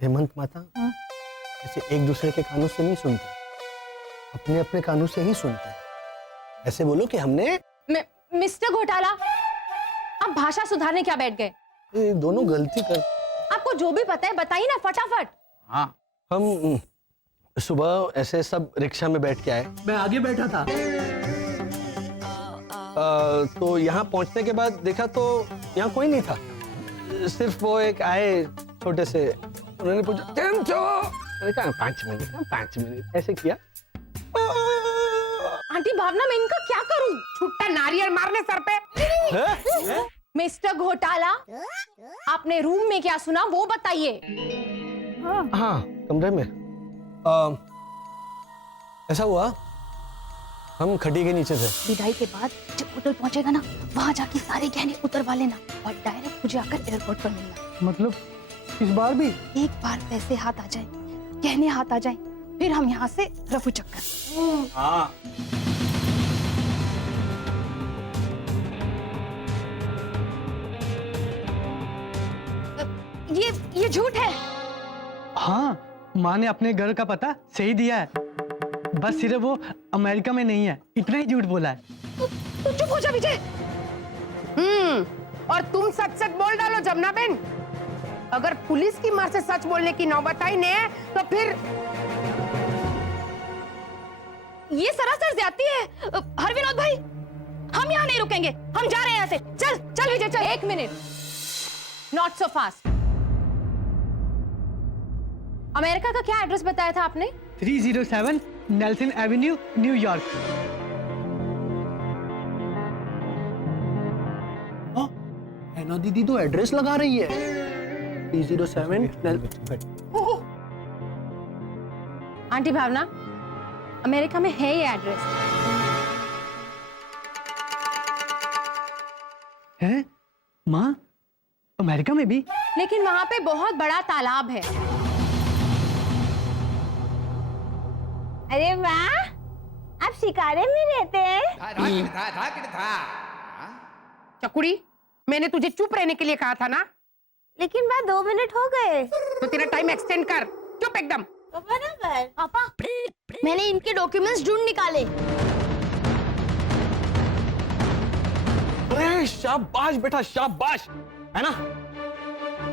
हेमंत माता, ऐसे एक दूसरे के कानों से नहीं सुनते, अपने अपने कानों से ही सुनते। ऐसे बोलो कि हमने। मिस्टर घोटाला, आप भाषा सुधारने क्या बैठ गए? ये दोनों गलती कर। आपको जो भी पता है बताइए ना फटाफट। हाँ, हम सुबह ऐसे सब रिक्शा में बैठ के आए। मैं आगे बैठा था। तो यहाँ पहुंचने के बाद देखा तो यहाँ कोई नहीं था, सिर्फ वो एक आए छोटे से, उन्होंने पूछा कैम छो? मैंने कहा 5 मिनट ऐसे किया। आंटी भावना, मैं इनका क्या करूं? छुट्टा नारियल मारने सर पे। मिस्टर घोटाला, आपने रूम में क्या सुना वो बताइए। हाँ, कमरे में ऐसा हुआ, हम खटिया के नीचे थे। विदाई के बाद जब होटल पहुंचेगा ना, वहां जाके सारे गहने उतरवा लेना और डायरेक्ट मुझे आकर एयरपोर्ट पर मिलना। मतलब इस बार भी? एक बार पैसे हाथ आ जाए, गहने हाथ आ जाए, फिर हम यहाँ से रफू चक्कर। हाँ। ये झूठ है। हाँ, माँ ने अपने घर का पता सही दिया है, बस सिर्फ वो अमेरिका में नहीं है, इतना ही झूठ बोला है। तू चुप हो जा विजय। और तुम सच सच बोल डालो जमुना बहन। अगर पुलिस की माँ से सच बोलने की नौबत आई ने तो फिर ये सरासर ज्यादती है। हरविनोद भाई, हम यहाँ नहीं रुकेंगे, हम जा रहे हैं यहाँ से। चल चल विजय चल। 1 minute, not so fast. America का क्या एड्रेस बताया था आपने? 307 नेल्सन एवेन्यू, न्यूयॉर्क। नैना दीदी तो एड्रेस लगा रही है 307 आंटी भावना, अमेरिका में है ये एड्रेस। है माँ, अमेरिका में भी? लेकिन वहां पे बहुत बड़ा तालाब है। अरे वाह, आप शिकारे में रहते हैं? चकुड़ी, मैंने तुझे चुप रहने के लिए कहा था ना। लेकिन बात 2 मिनट हो गए। तो तेरा टाइम एक्सटेंड कर, चुप एकदम। तो बराबर। पापा, मैंने इनके डॉक्यूमेंट्स ढूंढ निकाले। अरे शाबाश बेटा, शाबाश, है ना?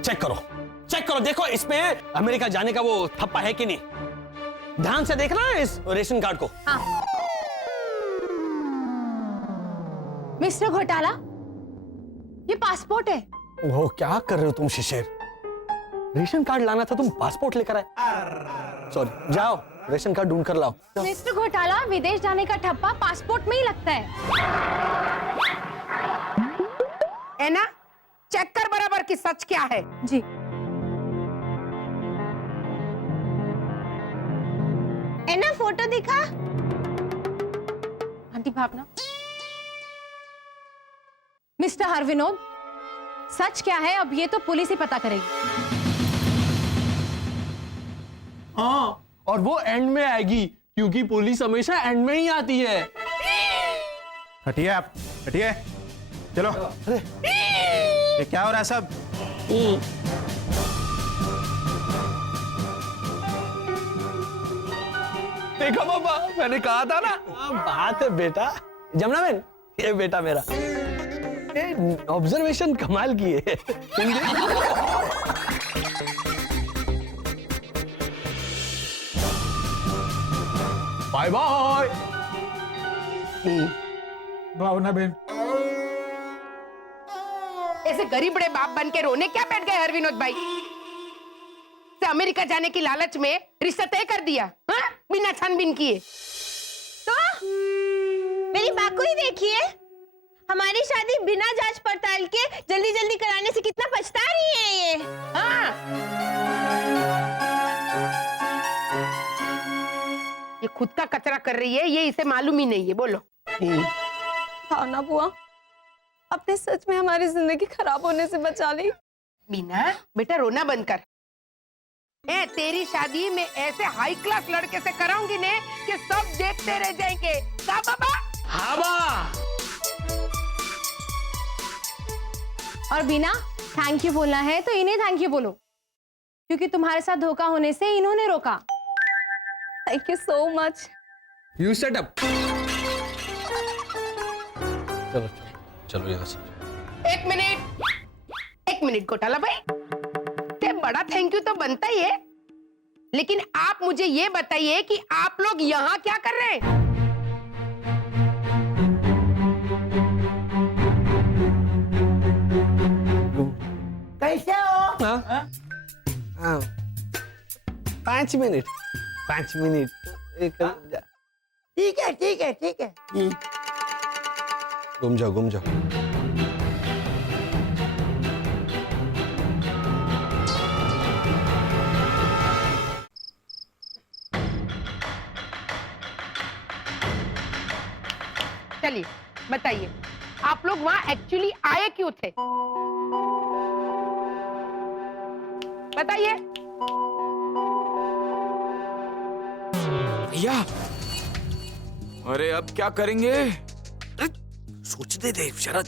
चेक करो, देखो इसमें अमेरिका जाने का वो थप्पा है कि नहीं। ध्यान से देखना इस रेशन कार्ड को। हाँ। मिस्टर घोटाला, ये पासपोर्ट है। वो क्या कर रहे हो तुम शिशिर? रेशन कार्ड लाना था, तुम पासपोर्ट लेकर आए। सॉरी, जाओ रेशन कार्ड ढूंढ कर लाओ। मिस्टर घोटाला, विदेश जाने का ठप्पा पासपोर्ट में ही लगता है ना? चेक कर बराबर कि सच क्या है। जी। एना फोटो दिखा। आंटी भावना, मिस्टर हरविनोद, सच क्या है अब ये तो पुलिस ही पता करेगी। हाँ, और वो एंड में आएगी क्योंकि पुलिस हमेशा एंड में ही आती है। हटिए आप, हटिए, चलो। अरे ये क्या हो रहा है सब? देखा पापा, मैंने कहा था ना। बात है बेटा, जमुना बहन, ये बेटा मेरा ऑब्जर्वेशन कमाल की है। Bye bye. भावना बहन, ऐसे गरीब बड़े बाप बन के रोने क्या बैठ गए हरविनोद भाई? से अमेरिका जाने की लालच में रिश्ता तय कर दिया, हाँ? बिना छानबीन किए। तो मेरी बात को ही देखिए, हमारी शादी बिना जांच पड़ताल के जल्दी जल्दी कराने से कितना पछता रही है ये। हाँ। ये खुद का कचरा कर रही है, ये इसे मालूम ही नहीं है। बोलो। भावना बुआ, आपने सच में हमारी जिंदगी खराब होने से बचा ली। मीना, बेटा रोना बंद कर। तेरी शादी में ऐसे हाई क्लास लड़के से कराऊंगी ने कि सब देखते रह जाएंगे। का बाबा? हाँ बा। और बिना थैंक यू बोलना है तो इन्हें थैंक यू बोलो, क्योंकि तुम्हारे साथ धोखा होने से इन्होंने रोका। Thank you so much. You set up. चलो चलो यहाँ से। एक मिनट घोटाला भाई, बड़ा थैंक यू तो बनता ही है, लेकिन आप मुझे ये बताइए कि आप लोग यहाँ क्या कर रहे हैं? कैसे हो? हाँ। 5 मिनट। ठीक है। घूम जाओ। चलिए बताइए, आप लोग वहां एक्चुअली आए क्यों थे? बताइए। भैया, अरे अब क्या करेंगे? सोचने दे शरद,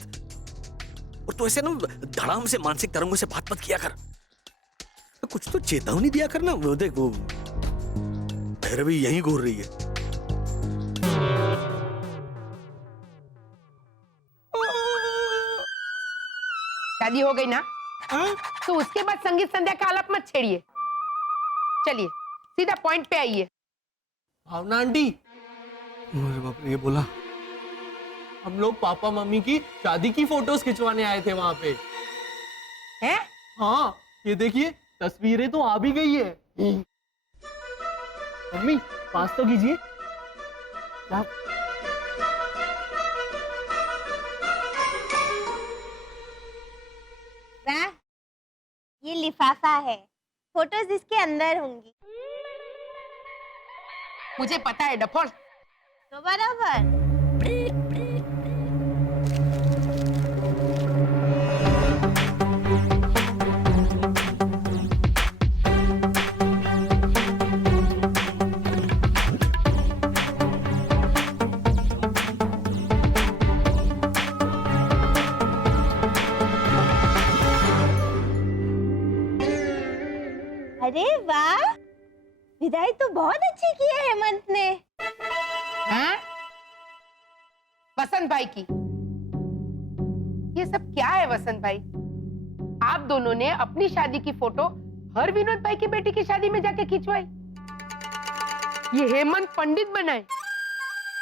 और तो ऐसे ना धड़ाम से मानसिक तरंगों से बात मत किया कर। कुछ तो चेतावनी दिया कर ना। वो देख, वो भैरवी यहीं घूर रही है। शादी हो गई ना, तो उसके बाद संगीत संध्या का आलाप मत छेड़िए। चलिए सीधा पॉइंट पे आइए। भावना आंटी, अरे बाप रे, ये बोला। हम लोग पापा मम्मी की शादी की फोटोज खिंचवाने आए थे वहां पे। हैं? हाँ, ये देखिए तस्वीरें तो आ भी गई है। मम्मी पास तो कीजिए। ये लिफाफा है, फोटोज इसके अंदर होंगी। मुझे पता है डफोल। तो बराबर। अरे वाह, विदाई तो बहुत अच्छी की है हेमंत ने। हाँ? वसंत भाई की। ये सब क्या है वसंत भाई? आप दोनों ने अपनी शादी की फोटो हर विनोद भाई की बेटी की शादी में जाके खिंचवाई। ये हेमंत पंडित बनाए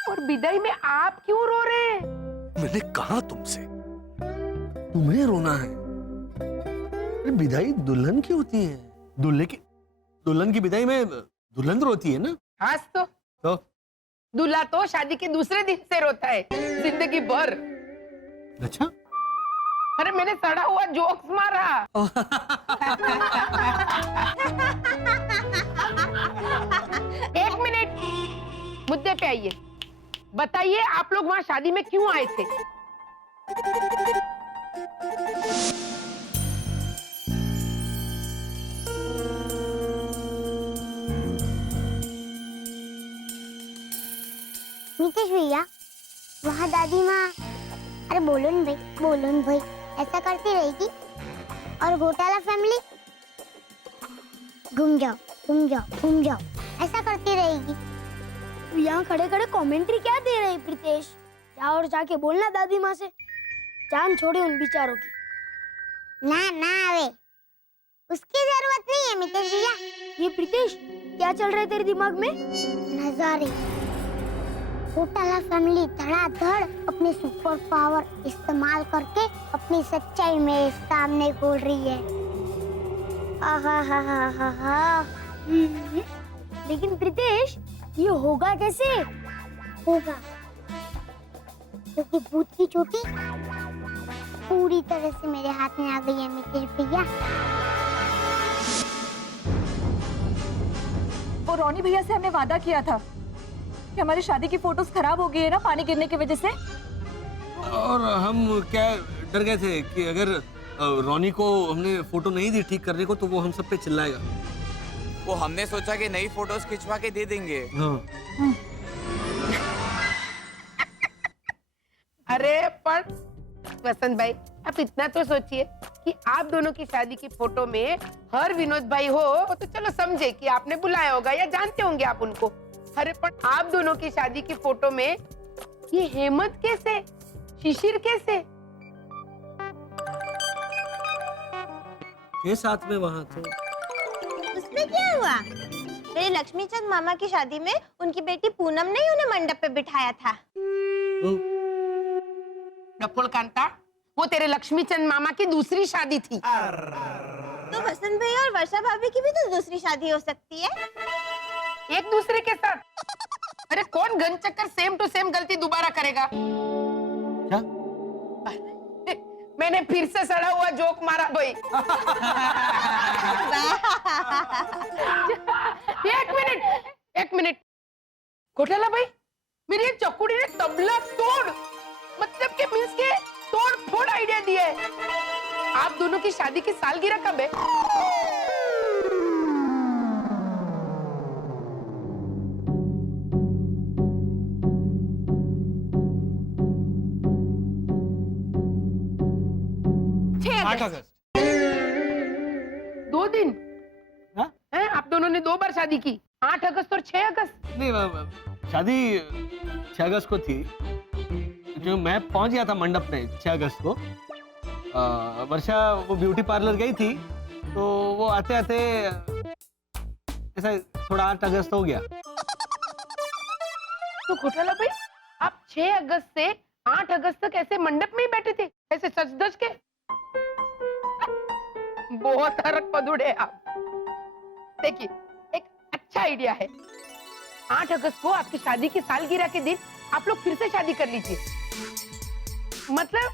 और विदाई में आप क्यों रो रहे हैं? मैंने कहा तुमसे, तुम्हें रोना है। अरे विदाई दुल्हन की होती है, दुल्हन की विदाई में दुल्हन रोती है ना। हाँ तो दूल्हा तो शादी के दूसरे दिन से रोता है, जिंदगी भर। अच्छा, अरे मैंने सड़ा हुआ जोक्स मारा। एक मिनट, मुद्दे पे आइए। बताइए आप लोग वहां शादी में क्यों आए थे? नीतीश भैया, वहाँ दादी माँ, अरे बोलो न भाई, ऐसा करती रहेगी। और घोटाला फैमिली, घूम जाओ, ऐसा करती रहेगी। तू यहाँ खड़े खड़े कमेंट्री क्या दे रही प्रीतेश? जा और जाके बोलना दादी माँ से, जान छोड़े उन बेचारों की। ना आवे, उसकी जरूरत नहीं है नीतीश भैया। ये प्रीतेश, क्या चल रहा है तेरे दिमाग में? नजारे। घोटाला फैमिली धड़ाधड़ अपने सुपर पावर इस्तेमाल करके अपनी सच्चाई मेरे सामने खोल रही है। लेकिन प्रीतेश, ये होगा कैसे? होगा क्योंकि भूत की चोटी पूरी तरह से मेरे हाथ में आ गई है नीतीश भैया। और रोनी भैया से हमने वादा किया था कि हमारी शादी की फोटोज खराब हो गई है ना पानी गिरने की वजह से। और हम क्या डर गए थे कि अगर रोनी को हमने फोटो नहीं दी ठीक करने को तो वो हम सब पे चिल्लाएगा। वो हमने सोचा कि नई फोटोज खिंचवा के दे देंगे। हाँ। अरे पर वसंत भाई, आप इतना तो सोचिए कि आप दोनों की शादी की फोटो में हर विनोद भाई हो तो चलो समझे कि आपने बुलाया होगा या जानते होंगे आप उनको। अरे पर आप दोनों की शादी की फोटो में ये हेमंत कैसे, शिशिर कैसे? ये साथ में वहाँ थे। उसमें क्या हुआ? मेरे लक्ष्मीचंद मामा की शादी में उनकी बेटी पूनम ने उन्हें मंडप पे बिठाया था। नकुल कांता, वो तेरे लक्ष्मीचंद मामा की दूसरी शादी थी। तो वसंत भैया और वर्षा भाभी की भी तो दूसरी शादी हो सकती है। एक दूसरे के साथ? अरे कौन गन चक्कर सेम टू सेम गलती दोबारा करेगा? क्या? मैंने फिर से सड़ा हुआ जोक मारा भाई। एक मिनट घोटाला भाई, मेरी एक चौकुड़ी ने तबला तोड़ मतलब के मींस के तोड़ फोड़ आइडिया दिया है। आप दोनों की शादी की सालगिरह कब है? अगस्त। 2 दिन? हाँ? हैं? आप दोनों ने 2 बार शादी की, 8 अगस्त और 6 अगस्त। नहीं, शादी 6 अगस्त को थी, जो मैं पहुंच गया था मंडप में 6 अगस्त को। वर्षा वो ब्यूटी पार्लर गई थी तो वो आते आते ऐसा थोड़ा 8 अगस्त हो गया। तो घोटाला भाई, आप 6 अगस्त से 8 अगस्त तक ऐसे मंडप में ही बैठे थे, ऐसे सच धज के? बहुत हरक पदुड़े आप। देखिए, एक अच्छा आइडिया है। 8 अगस्त को आपकी शादी की सालगिरह के दिन आप लोग फिर से शादी कर लीजिए। मतलब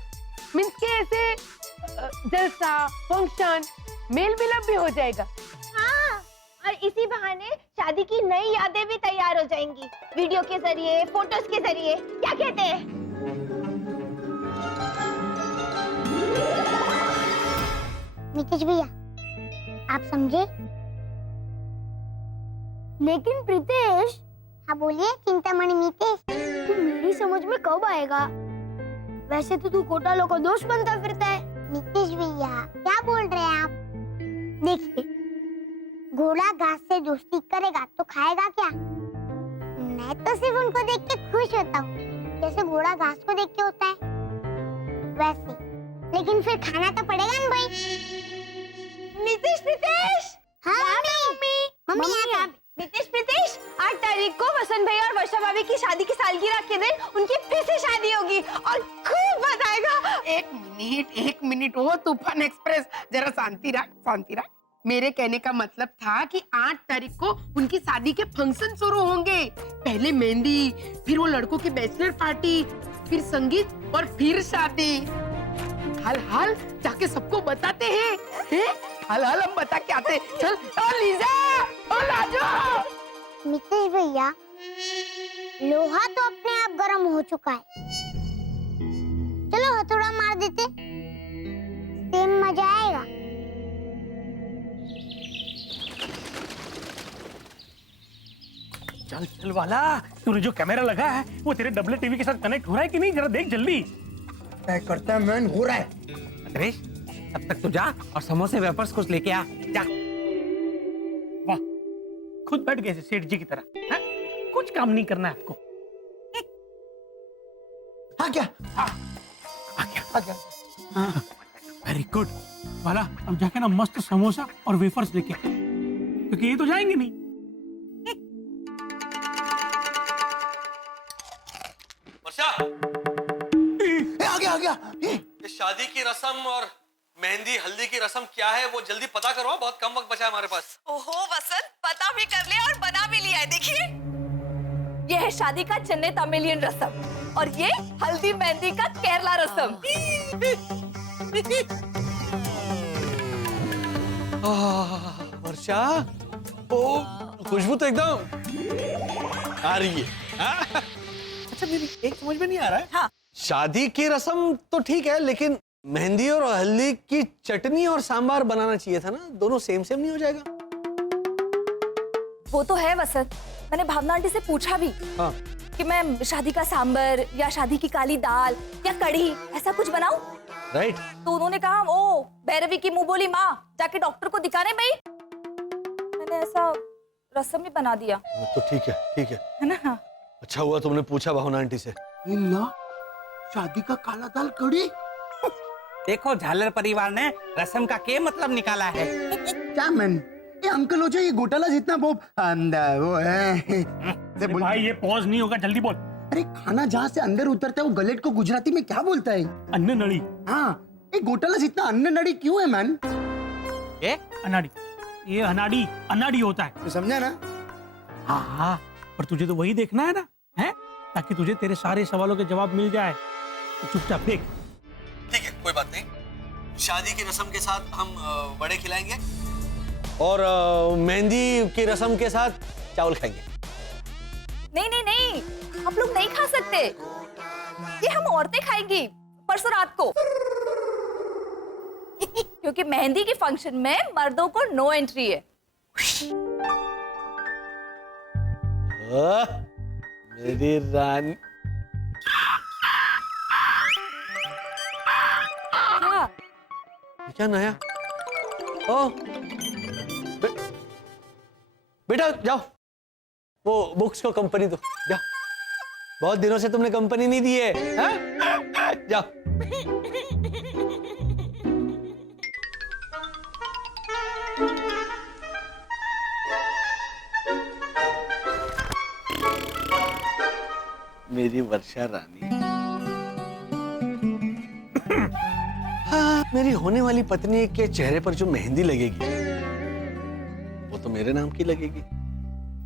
मीन्स के ऐसे जलसा, फंक्शन, मेल मिलाप भी हो जाएगा। हाँ, और इसी बहाने शादी की नई यादें भी तैयार हो जाएंगी, वीडियो के जरिए, फोटोज के जरिए। क्या कहते हैं? नितेश भैया, आप समझे? लेकिन प्रीतेश। हाँ बोलिए चिंतामणि नितेश। तू मेरी समझ में कब आएगा? वैसे तो तू घोटालों का दोस्त बनता फिरता है। नितेश भैया क्या बोल रहे हैं आप? देखिए, घोड़ा घास से दोस्ती करेगा तो खाएगा क्या? मैं तो सिर्फ उनको देख के खुश होता हूँ, जैसे घोड़ा घास को देख के होता है वैसे। लेकिन फिर खाना तो पड़ेगा ना भाई। नितेश प्रीतेश। हाँ मम्मी। नितेश प्रीतेश, 8 तारीख को वसंत भैया और वर्षा भाभी की शादी की सालगिरह के दिन उनकी फिर से शादी होगी और खूब मजा आएगा। एक मिनट ओ तूफान एक्सप्रेस, जरा शांति रख। मेरे कहने का मतलब था कि 8 तारीख को उनकी शादी के फंक्शन शुरू होंगे। पहले मेहंदी, फिर वो लड़कों की बैचलर पार्टी, फिर संगीत और फिर शादी। हाल जाके सबको बताते हैं। हाल हम बता के आते। चल ओ लीजा, ओ लाजो। नितेश भैया, लोहा तो अपने आप गर्म हो चुका है, चलो हथौड़ा मार देते, सेम मजा आएगा। चल वाला, तूने जो कैमरा लगा है वो तेरे डबल टीवी के साथ कनेक्ट हो रहा है कि नहीं? जरा देख जल्दी। तय करता है मैन, हो रहा है। नरेश, तब तक तू जा और समोसे वेफर्स कुछ लेके आ। जा। वाह, खुद बैठ गए सेठ जी की तरह। है? कुछ काम नहीं करना है आपको। हाँ क्या? आ गया। वेरी गुड वाला, अब जाके ना मस्त समोसा और वेफर्स लेके, क्योंकि ये तो जाएंगे नहीं। आ गया। ये शादी की रस्म और मेहंदी हल्दी की रस्म क्या है वो जल्दी पता करो, बहुत कम वक्त बचा है हमारे पास। ओहो वसंत, पता भी कर लिया और बना भी लिया है। देखिए, ये है शादी का चेन्नई तमिलियन रस्म और ये हल्दी मेहंदी का केरला रस्म। वर्षा, ओ खुशबू तो एकदम आ रही है। अच्छा, मेरी एक समझ में नहीं आ रहा है। हाँ। शादी की रस्म तो ठीक है, लेकिन मेहंदी और हल्दी की चटनी और सांबार बनाना चाहिए था ना, दोनों सेम नहीं हो जाएगा? वो तो है वसंत, मैंने भावना आंटी से पूछा भी। हाँ। कि मैं शादी का सांबर या शादी की काली दाल या कढ़ी ऐसा कुछ बनाऊं? राइट। तो उन्होंने कहा, ओ भैरवी की मुंह बोली माँ, जाके डॉक्टर को दिखाने भाई। मैंने ऐसा रस्म ही बना दिया। तो ठीक है ना। अच्छा हुआ तुमने पूछा भावना आंटी से। शादी का काला दाल कड़ी। देखो, झालर परिवार ने रस्म का क्या मतलब निकाला है। क्या मैन, ये अंकल हो जाए, ये घोटाला जितना वो है। भाई ये पॉज नहीं होगा, जल्दी बोल। अरे खाना जहाँ से अंदर उतरता है वो गलेट को गुजराती में क्या बोलता है? अन्न नड़ी। हाँ, ये घोटाला जितना अन्न नड़ी क्यों है मैन? ये अनाड़ी, ये अनाड़ी होता है। तो समझा ना? हाँ, पर तुझे तो वही देखना है ना, है? ताकि तुझे तेरे सारे सवालों के जवाब मिल जाए। तो चुपचाप देख। ठीक है, कोई बात नहीं। शादी की रस्म के साथ हम बड़े खिलाएंगे और मेहंदी की रस्म के साथ चावल खाएंगे। नहीं, हम लोग नहीं खा सकते, ये हम औरतें खाएंगी परसों रात को। क्योंकि मेहंदी के फंक्शन में मर्दों को नो एंट्री है। मेरी रानी। क्या नया? ओ बेटा जाओ, वो बुक्स को कंपनी दो, जाओ। बहुत दिनों से तुमने कंपनी नहीं दी है, हाँ? जाओ। मेरी वर्षा रानी। हाँ, मेरी होने वाली पत्नी के चेहरे पर जो मेहंदी लगेगी वो तो मेरे नाम की लगेगी।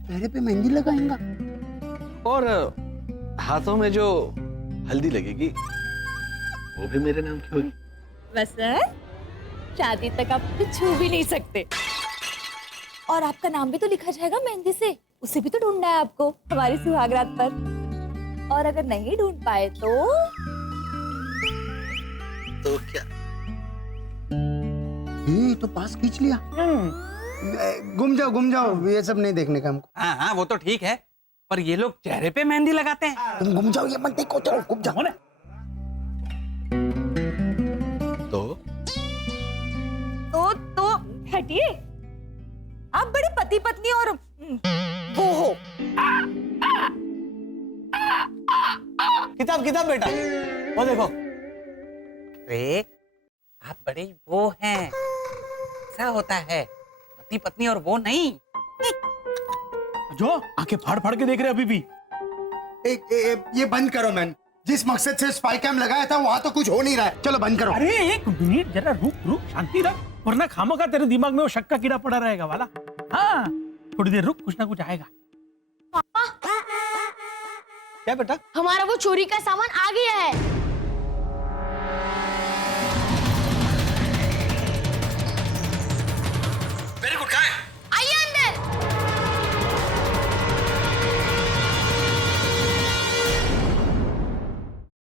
चेहरे पे मेहंदी लगाएंगा? और हाथों में जो हल्दी लगेगी वो भी मेरे नाम की होगी। वसंत, शादी तक आप मुझे छू भी नहीं सकते। और आपका नाम भी तो लिखा जाएगा मेहंदी से, उसे भी तो ढूंढना है आपको हमारी सुहागरात पर। और अगर नहीं ढूंढ पाए तो क्या? ये तो पास खींच लिया। घूम जाओ, ये सब नहीं देखने का हमको। हाँ हाँ वो तो ठीक है, पर ये लोग चेहरे पे मेहंदी लगाते हैं। तुम घूम जाओ, ये मत देखो, चलो घूम जाओ ना। तो हटिए, आप बड़े पति पत्नी और वो हो। किताब बेटा, वो देखो। अरे आप बड़े वो हैं, ऐसा होता है, पति पत्नी और वो नहीं। जो आंखें फाड़ फाड़ के देख रहे अभी भी। ये बंद करो मैन, जिस मकसद से स्पाई कैम लगाया था वहां तो कुछ हो नहीं रहा है, चलो बंद करो। अरे एक मिनट, जरा रुक, शांति रख, वरना खामोखा तेरे दिमाग में वो शक का कीड़ा पड़ा रहेगा वाला। हाँ थोड़ी देर रुक, कुछ ना कुछ आएगा। क्या बेटा? हमारा वो चोरी का सामान आ गया है।